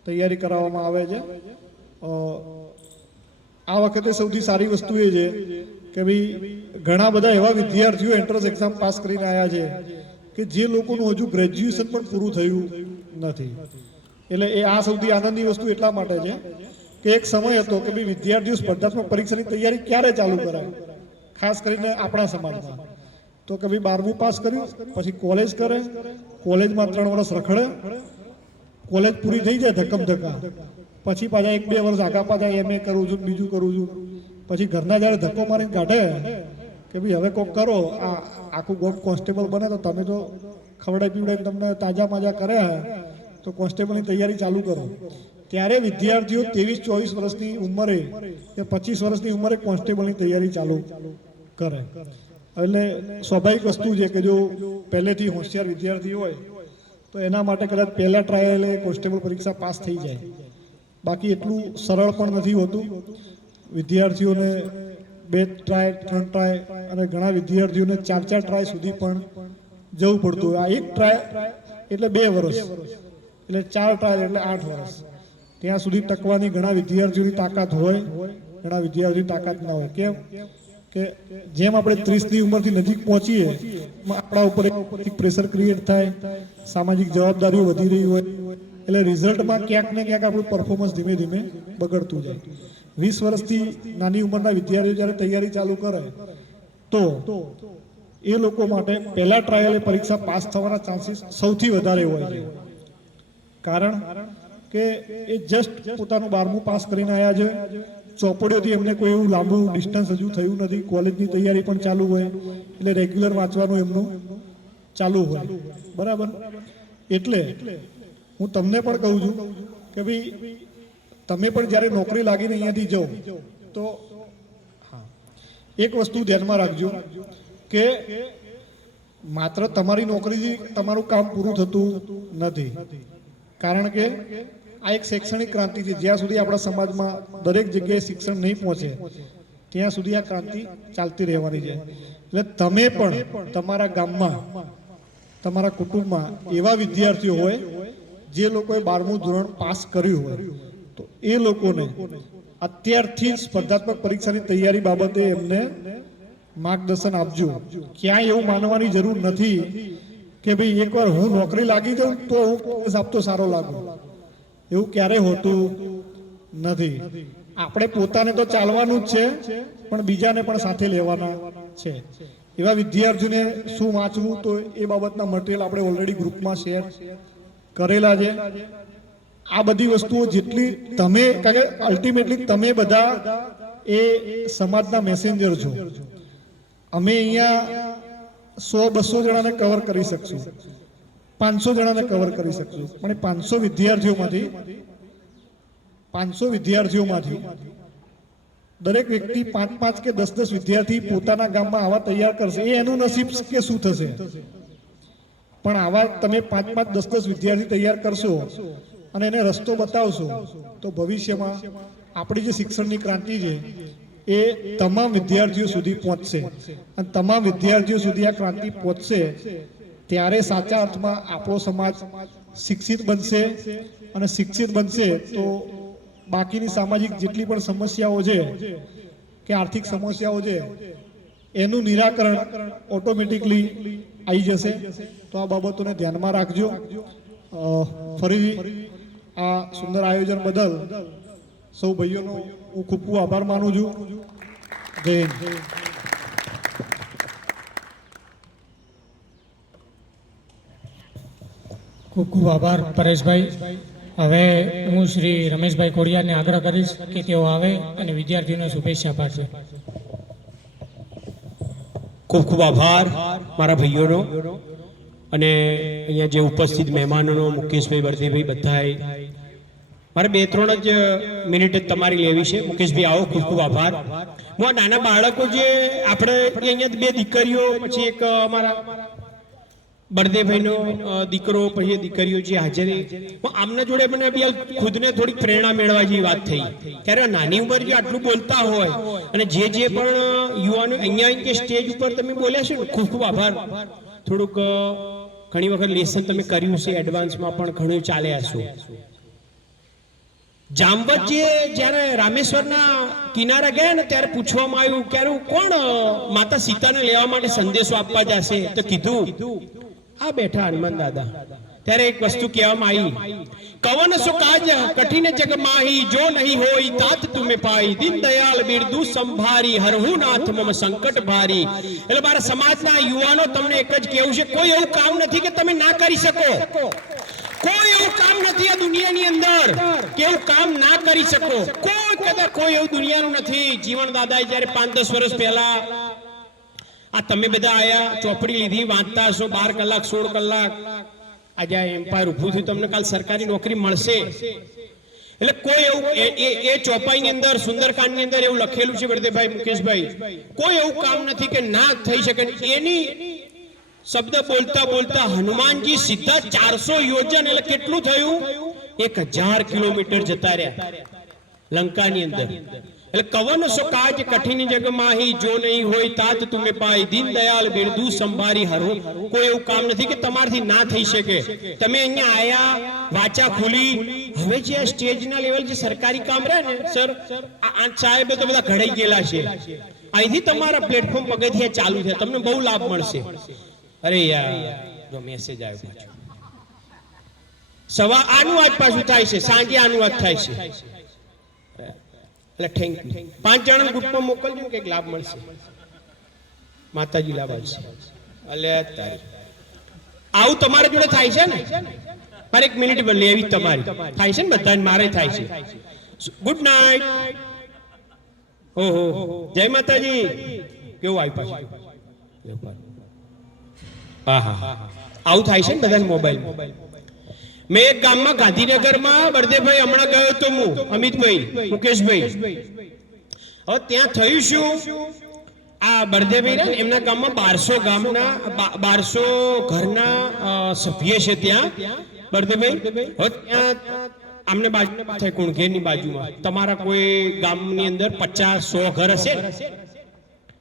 તૈયારી કરાવવામાં આવે છે. આ વખતે સૌથી સારી વસ્તુ એ છે કે ભાઈ ઘણા બધા એવા વિદ્યાર્થીઓ એન્ટ્રન્સ એક્ઝામ પાસ કરીને આવ્યા છે કે જે લોકોનું હજુ ગ્રેજ્યુએશન પણ પૂરું થયું નથી. એટલે એ આ સૌથી આનંદની વસ્તુ એટલા માટે છે કે એક સમય હતો કે ભાઈ વિદ્યાર્થીઓ સ્પર્ધાત્મક પરીક્ષાની તૈયારી ક્યારે ચાલુ કરાય, ખાસ કરીને આપણા સમાજમાં તો કે ભાઈ 12મું પાસ કર્યું પછી કોલેજ કરે, કોલેજમાં 3 વર્ષ રખડે, કોલેજ પૂરી થઈ જાય ધક્કમ ધક્કા, પછી પાછા 1-2 વર્ષ આગા પાછા MA કરું છું, બીજું કરું છું, પછી ઘરના જ્યારે ધક્કો મારીને કાઢે કે ભાઈ હવે કોક કરો, આ આખું ગોમ કોન્સ્ટેબલ બને તો તમે તો ખવડાઈ પીવડાઈ તમને તાજા માજા કરે તો કોન્સ્ટેબલની તૈયારી ચાલુ કરો. ત્યારે વિદ્યાર્થીઓ 23-24 વર્ષની ઉંમરે કે 25 વર્ષની ઉંમરે કોન્સ્ટેબલની તૈયારી ચાલુ કરે. એટલે સ્વાભાવિક વસ્તુ છે કે જો પહેલેથી હોશિયાર વિદ્યાર્થી હોય તો એના માટે કદાચ પહેલા ટ્રાયલે કોન્સ્ટેબલ પરીક્ષા પાસ થઈ જાય. બાકી એટલું સરળ પણ નથી હોતું. વિદ્યાર્થીઓને 2 ટ્રાય 3 ટ્રાય અને ઘણા વિદ્યાર્થીઓને 4 ટ્રાય સુધી પણ જવું પડતું હોય. આ એક ટ્રાય એટલે 2 વર્ષ, એટલે 4 ટ્રાય એટલે 8 વર્ષ. ત્યાં સુધી ટકવાની ઘણા વિદ્યાર્થીઓની તાકાત હોય, ઘણા વિદ્યાર્થીઓની તાકાત ના હોય. કેમ કે જેમ આપણે 30ની ઉંમરથી નજીક પહોંચીએ આપણા ઉપર એક પ્રેશર ક્રિએટ થાય, સામાજિક જવાબદારીઓ વધી રહી હોય એટલે રિઝલ્ટમાં ક્યાંક ને ક્યાંક આપણું પરફોર્મન્સ ધીમે ધીમે બગડતું જાય. 20 વર્ષથી નાની ઉંમરના વિદ્યાર્થીઓ જ્યારે તૈયારી ચાલુ કરે તો એ લોકો માટે પહેલા ટ્રાયલે પરીક્ષા પાસ થવાના ચાન્સીસ સૌથી વધારે હોય છે. કારણ કે એ જસ્ટ પોતાનું 12મું પાસ કરીને આવ્યા છે. ચોપડીઓથી એમને કોઈ એવું લાંબુ ડિસ્ટન્સ હજુ થયું નથી. કોલેજની તૈયારી પણ ચાલુ હોય એટલે રેગ્યુલર વાંચવાનું એમનું ચાલુ હોય. બરાબર. એટલે હું તમને પણ કહું છું કે ભાઈ તમે પણ જ્યારે નોકરી લાગીને અહીંયાથી જાઓ તો એક વસ્તુ ધ્યાનમાં રાખજો કે માત્ર તમારી નોકરીથી તમારું કામ પૂરું થતું નથી. કારણ કે આ એક શૈક્ષણિક ક્રાંતિ છે. જ્યાં સુધી આપણા સમાજમાં દરેક જગ્યાએ શિક્ષણ નહીં પહોંચે ત્યાં સુધી આ ક્રાંતિ ચાલતી રહેવાની છે. એટલે તમે પણ તમારા ગામમાં તમારા કુટુંબમાં એવા વિદ્યાર્થીઓ હોય જે લોકોએ 12મું ધોરણ પાસ કર્યું હોય તો એ લોકોને અત્યારથી સ્પર્ધાત્મક પરીક્ષાની તૈયારી બાબતે એમને માર્ગદર્શન આપજો. ક્યાંય એવું માનવાની જરૂર નથી કે ભાઈ એકવાર હું નોકરી લાગી જાઉં તો હું કોંગ્રેસ આપતો સારો લાગુ. એવું ક્યારેય હોતું નથી. આપણે પોતાને તો ચાલવાનું જ છે પણ બીજાને પણ સાથે લેવાના છે. એવા વિદ્યાર્થીઓને શું વાંચવું તો એ બાબતના મટીરિયલ આપણે ઓલરેડી ગ્રુપમાં શેર કરેલા છે. આ બધી વસ્તુઓ જેટલી તમે, કારણ કે અલ્ટિમેટલી તમે બધા એ સમાજના મેસેન્જર છો. અમે અહીંયા 100-200 જણાને કવર કરી શકશું, 500 જણાને કવર કરી શકશું, પણ 500 વિદ્યાર્થીઓમાંથી દરેક વ્યક્તિ 5-5 કે 10-10 વિદ્યાર્થી પોતાના ગામમાં આવા તૈયાર કરશે. એ એનું નસીબ કે શું થશે, પણ આવા તમે 5-5, 10-10 વિદ્યાર્થી તૈયાર કરશો અને એને રસ્તો બતાવશો તો ભવિષ્યમાં આપણી જે શિક્ષણની ક્રાંતિ છે એ તમામ વિદ્યાર્થીઓ સુધી પહોંચશે. અને તમામ વિદ્યાર્થીઓ સુધી આ ક્રાંતિ પહોંચશે ત્યારે સાચા અર્થમાં આપણો સમાજ શિક્ષિત બનશે. અને શિક્ષિત બનશે તો બાકીની સામાજિક જેટલી પણ સમસ્યાઓ છે કે આર્થિક સમસ્યાઓ છે એનું નિરાકરણ ઓટોમેટિકલી આવી જશે. તો આ બાબતોને ધ્યાનમાં રાખજો. ફરીથી આ સુંદર આયોજન બદલ સૌ ભાઈઓનો હું ખૂબ ખૂબ આભાર માનું છું. જય હિન્દ. ખૂબ ખૂબ આભાર પરેશભાઈ. હવે હું શ્રી રમેશભાઈ કોડિયાને આગ્રહ કરીશ કે તેઓ આવે અને વિદ્યાર્થીઓને શુભેચ્છા પાઠવે. ખૂબ ખૂબ આભાર મારા ભાઈઓનો અને અહીંયા જે ઉપસ્થિત મહેમાનોનો, મુકેશભાઈ, બળદેવભાઈ, બધાએ. મારે 2-3 જ મિનિટ તમારી લેવી છે. મુકેશભાઈ આવો. ખૂબ ખૂબ આભાર. હું આ નાના બાળકો જે આપણે અહીંયા 2 દીકરીઓ, પછી એક અમારા બળદેવભાઈનો દીકરો, પછી દીકરીઓ જે હાજરી, આમના જોડે મને બી ખુદને થોડી પ્રેરણા મેળવવા જેવી વાત થઈ. ત્યારે નાની ઉંમર જે આટલું બોલતા હોય અને જે પણ યુવાનો અહીંયા કે સ્ટેજ ઉપર તમે બોલ્યા છો ને, ખૂબ ખૂબ આભાર. થોડુંક ઘણી વખત લેસન તમે કર્યું છે એડવાન્સમાં, પણ ઘણું ચાલ્યા છો. જામવત જે જ્યારે રામેશ્વરના કિનારે ગયા ને ત્યારે પૂછવામાં આવ્યું કે કોણ માતા સીતાને લેવા માટે સંદેશો આપવા જશે, તો કીધું આ બેઠા હનુમાન દાદા. ત્યારે એક વસ્તુ કહેવામાં આવી, કવન સો કાજ કઠિન જગ માહી, જો નહીં હોય તાત તુમે પાઈ, દીન દયાલ બિરદુ સંભારી, હરહુ નાથ મમ સંકટ ભારી. એટલે મારા સમાજના યુવાનો તમને એક જ કહેવું છે, કોઈ એવું કામ નથી કે તમે ના કરી શકો. કોઈ એવું કામ નથી આ દુનિયાની અંદર કે એવું કામ ના કરી શકો. કોઈ એવું દુનિયાનું નથી. જીવન દાદાએ જ્યારે 5-10 વર્ષ પહેલા આ તમે બધા આયા, ચોપડી લીધી, વાંચતા હશો 12 કલાક 16 કલાક. આજે આ એમ્પાયર ઊભું થયું, તમને કાલ સરકારી નોકરી મળશે. એટલે કોઈ એવું એ ચોપાઈની અંદર, સુંદરકાંડની અંદર એવું લખેલું છે બળદેવભાઈ, મુકેશભાઈ, કોઈ એવું કામ નથી કે ના થઈ શકે. એની શબ્દ બોલતા બોલતા હનુમાનજી સીધા 400 યોજન, એટલે કેટલું થયું, 1000 કિલોમીટર જતા રહ્યા લંકાની અંદર. એટલે કવન સો કાજ કઠિન જગ માહી, જો નહીં હોય તાત તુમે પાઈ, દીન દયાલ બિરદુ સંભારી, હરો. કોઈ એવું કામ નથી કે તમારથી ના થઈ શકે. તમે અહીંયા આયા, વાચા ખુલી. હવે જે સ્ટેજના લેવલ જે સરકારી કામ રહે ને સર, આ સાહેબ તો બધા ઘડાઈ ગયેલા છે. અહીંથી તમારા પ્લેટફોર્મ પગથિયા ચાલુ છે, તમને બહુ લાભ મળશે. અરે યાર, જો મેસેજ આવ્યો પાછો. સવા આનું આજ પાછું થાય છે, સાંજે આનું આજ થાય છે. એટલે થેન્ક યુ. 5 જણા ગ્રુપમાં મોકલજો, કંઈક લાભ મળશે. માતાજી લાભ આવશે. અલે તારી આવું તમારા જોડે થાય છે ને? પર એક મિનિટ લેવી તમારી થાય છે ને બધાને મારે થાય છે ગુડ નાઇટ ઓહો જય માતાજી કેવું આવ્યું પાછું હા હા આવું થાય છે ને બધાને મોબાઈલ મેં એક ગામમાં ગાંધીનગરમાં બળદેવભાઈ હમણાં ગયો હતો હું અમિતભાઈ મુકેશભાઈ હવે ત્યાં થયું શું આ બળદેવભાઈ ને એમના ગામમાં 1200 ઘરના સભ્ય છે ત્યાં બળદેવભાઈ હવે ત્યાં આમને બાજુ થાય કુણઘેરની બાજુમાં તમારા કોઈ ગામની અંદર 50-100 ઘર હશે ને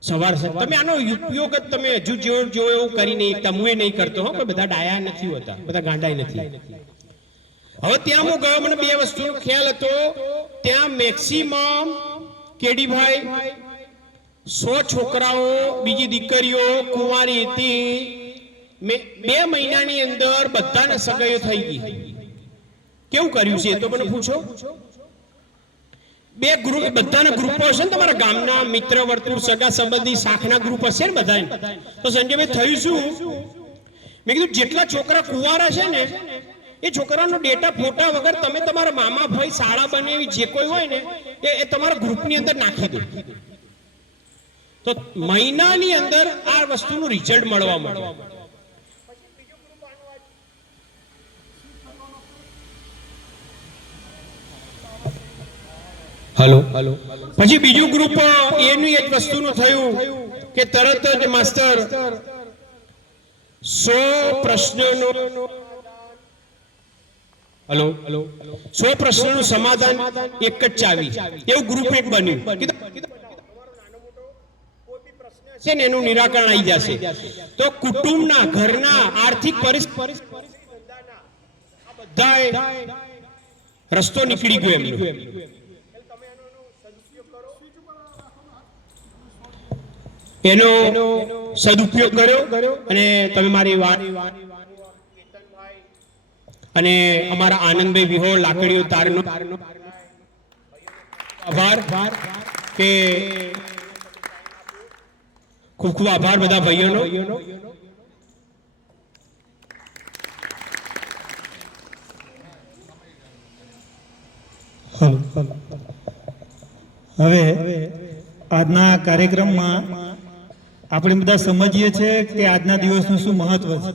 સવાર તમે આનો ઉપયોગ જ તમે હજુ જો એવું કરી નહીં એકતા હું નહીં કરતો હો પણ બધા ડાયા નથી હોતા બધા ગાંડાય નથી હવે ત્યાં હું ગયો મને બે વસ્તુનો ખ્યાલ હતો ત્યાં મેક્સિમમ કેડીભાઈ 100 છોકરાઓ બીજી દીકરીઓ કુંવારી હતી 2 મહિનાની અંદર બધાને સગાઈઓ થઈ ગઈ કેવું કર્યું છે એ તો મને પૂછો બે ગ્રુપ બધાના ગ્રુપો હશે ને તમારા ગામના મિત્ર વર્તુળ સગા સંબંધી શાખના ગ્રુપ હશે ને બધા તો સંજયભાઈ થયું શું મેં કીધું જેટલા છોકરા કુંવારા છે ને એ છોકરાનો ડેટા ફોટા વગર તમે તમારા મામા ભાઈ શાળા બનેવી જે કોઈ હોય ને એ તમારા ગ્રુપની અંદર નાખી દો તો મહિનાની અંદર આ વસ્તુનું રિઝલ્ટ મળવા મળ્યું હેલો પછી બીજું ગ્રુપ એનું એ જ વસ્તુનું થયું કે તરત જ માસ્ટર 100 પ્રશ્નોનો હેલો 100 પ્રશ્નોનું સમાધાન એક જ ચાવી એવું ગ્રુપ એક બન્યું છે ને એનું નિરાકરણ આવી જશે તો કુટુંબના ઘરના આર્થિક પરિસ્થિતિ બધા રસ્તો નીકળી ગયો એમનો એનો સદુપયોગ કર્યો અને તમે મારી વાત અને અમારા આનંદભાઈ વિહોર લાકડીઓ તારનો આભાર કે ખૂબ ખૂબ આભાર બધા ભાઈઓનો હવે આજના કાર્યક્રમમાં આપણે બધા સમજીએ છીએ કે આજના દિવસનું શું મહત્વ છે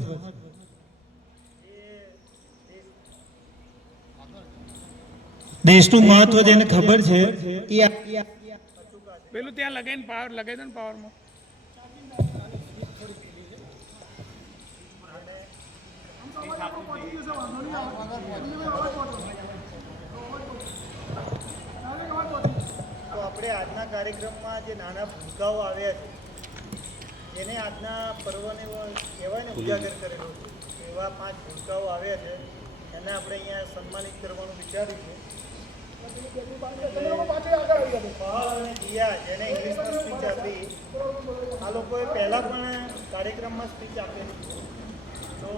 દેશનું મહત્વ જેને ખબર છે પેલું ત્યાં લગાઈને પાવર લગાવી દો ને પાવરમાં તો આપણે આજના કાર્યક્રમમાં જે નાના ભૂલકાઓ આવ્યા છે જેને આજના પર્વને કહેવાય ને ઉજાગર કરેલો છે એવા 5 ભૂલકાઓ આવ્યા છે એને આપણે અહીંયા સન્માનિત કરવાનું વિચાર્યું છે પહાલ અને દિયા જેને ઇંગ્લિશમાં સ્પીચ આપી આ લોકોએ પહેલાં પણ કાર્યક્રમમાં સ્પીચ આપેલી છે તો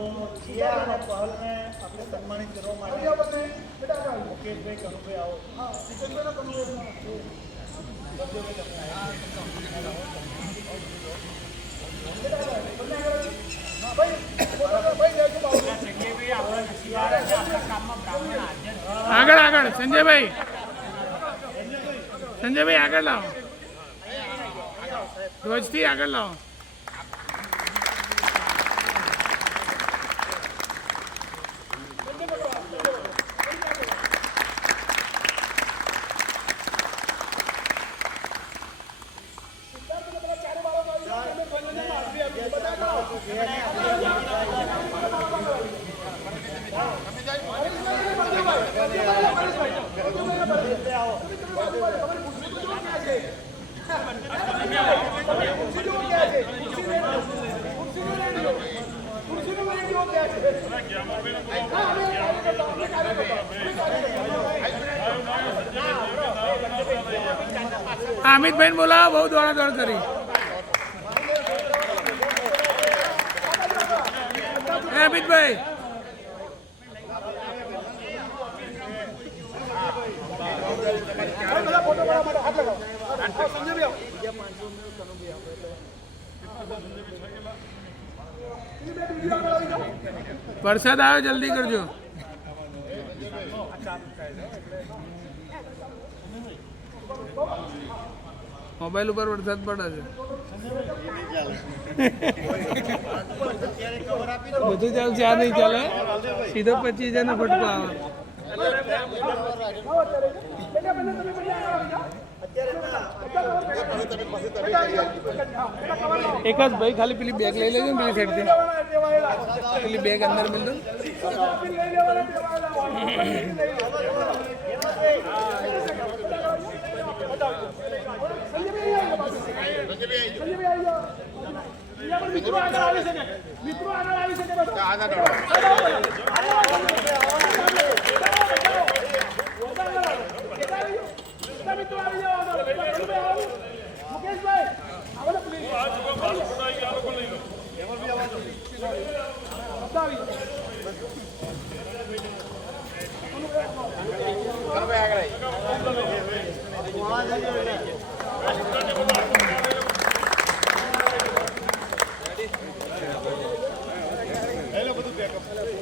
દિયા અને પહલને આપણે સન્માનિત કરવા માટે મુકેશભાઈ કનુભાઈ આવો આગળ આગળ સંજયભાઈ આગળ લાવો ધ્વજથી આગળ લાવો અમિતભાઈ બોલાવો બહુ દોડા દોડ કરી અમિતભાઈ વરસાદ આવ્યો જલ્દી કરજો મોબાઈલ ઉપર વરસાદ પડે છે બધું ચાલશે આ નહીં ચાલે સીધો 25,000 નો ફટકો આવે એક જ ભાઈ ખાલી પેલી બેગ લઈ લેજો ને પેલી સાઈડથી પેલી બેગ અંદર મિલ દો મિત્રો આગળ આવી શકે